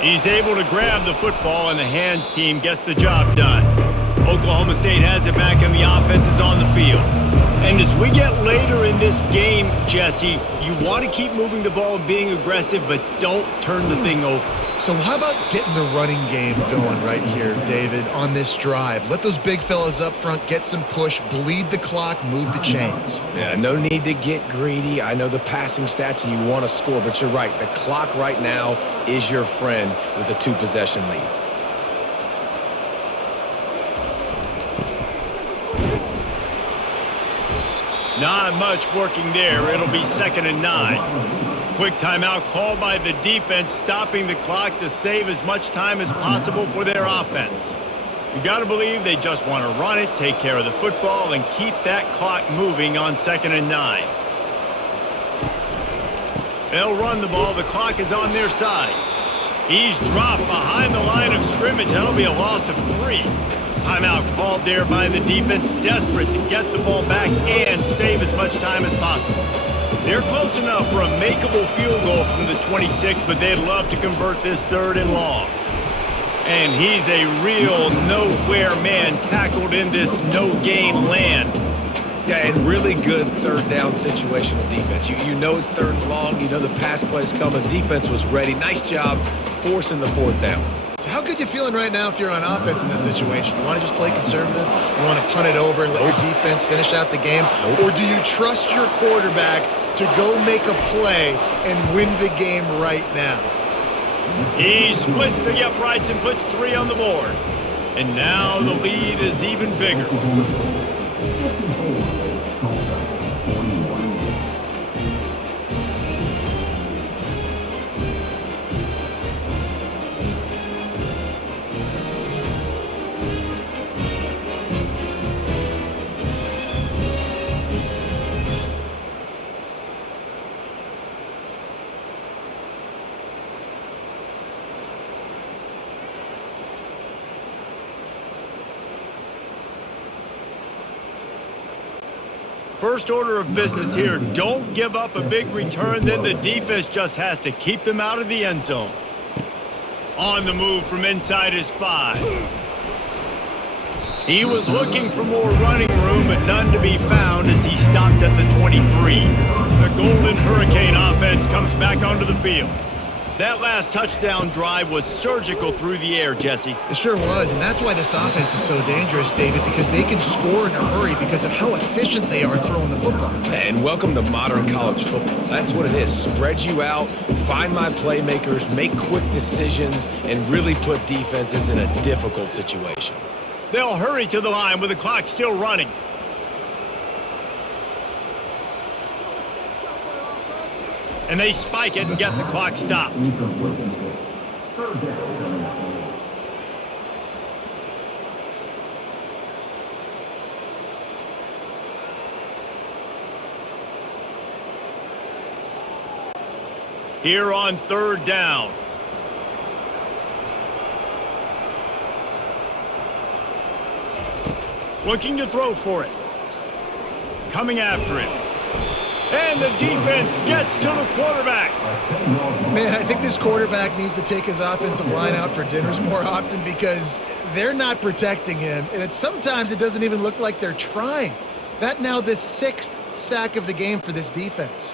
He's able to grab the football, and the hands team gets the job done. Oklahoma State has it back, and the offense is on the field. And as we get later in this game, Jesse, you want to keep moving the ball and being aggressive, but don't turn the thing over. So how about getting the running game going right here, David, on this drive? Let those big fellas up front get some push, bleed the clock, move the chains. Yeah, no need to get greedy. I know the passing stats and you want to score, but you're right. The clock right now is your friend with a 2-possession lead. Not much working there. It'll be 2nd and 9. Quick timeout called by the defense, stopping the clock to save as much time as possible for their offense. You got to believe they just want to run it, take care of the football, and keep that clock moving on 2nd and 9. They'll run the ball. The clock is on their side. He's dropped behind the line of scrimmage. That'll be a loss of 3. Timeout called there by the defense, desperate to get the ball back and save as much time as possible. They're close enough for a makeable field goal from the 26, but they'd love to convert this 3rd and long. And he's a real nowhere man, tackled in this no-gain land. Yeah, and really good 3rd down situational defense. You know it's 3rd and long. You know the pass play's coming. Defense was ready. Nice job forcing the 4th down. So how good you feeling right now if you're on offense in this situation? You want to just play conservative? You want to punt it over and let your defense finish out the game? Or do you trust your quarterback to go make a play and win the game right now? He splits the uprights and puts 3 on the board. And now the lead is even bigger. Tulsa, 41. First order of business here, don't give up a big return, then the defense just has to keep them out of the end zone. On the move from inside is 5. He was looking for more running room, but none to be found as he stopped at the 23. The Golden Hurricane offense comes back onto the field. That last touchdown drive was surgical through the air, Jesse. It sure was, and that's why this offense is so dangerous, David, because they can score in a hurry because of how efficient they are throwing the football. And welcome to modern college football. That's what it is. Spread you out, find my playmakers, make quick decisions, and really put defenses in a difficult situation. They'll hurry to the line with the clock still running. And they spike it and get the clock stopped. Third down. Here on third down. Looking to throw for it. Coming after it. And the defense gets to the quarterback. Man, I think this quarterback needs to take his offensive line out for dinners more often because they're not protecting him. And sometimes it doesn't even look like they're trying. That now the 6th sack of the game for this defense.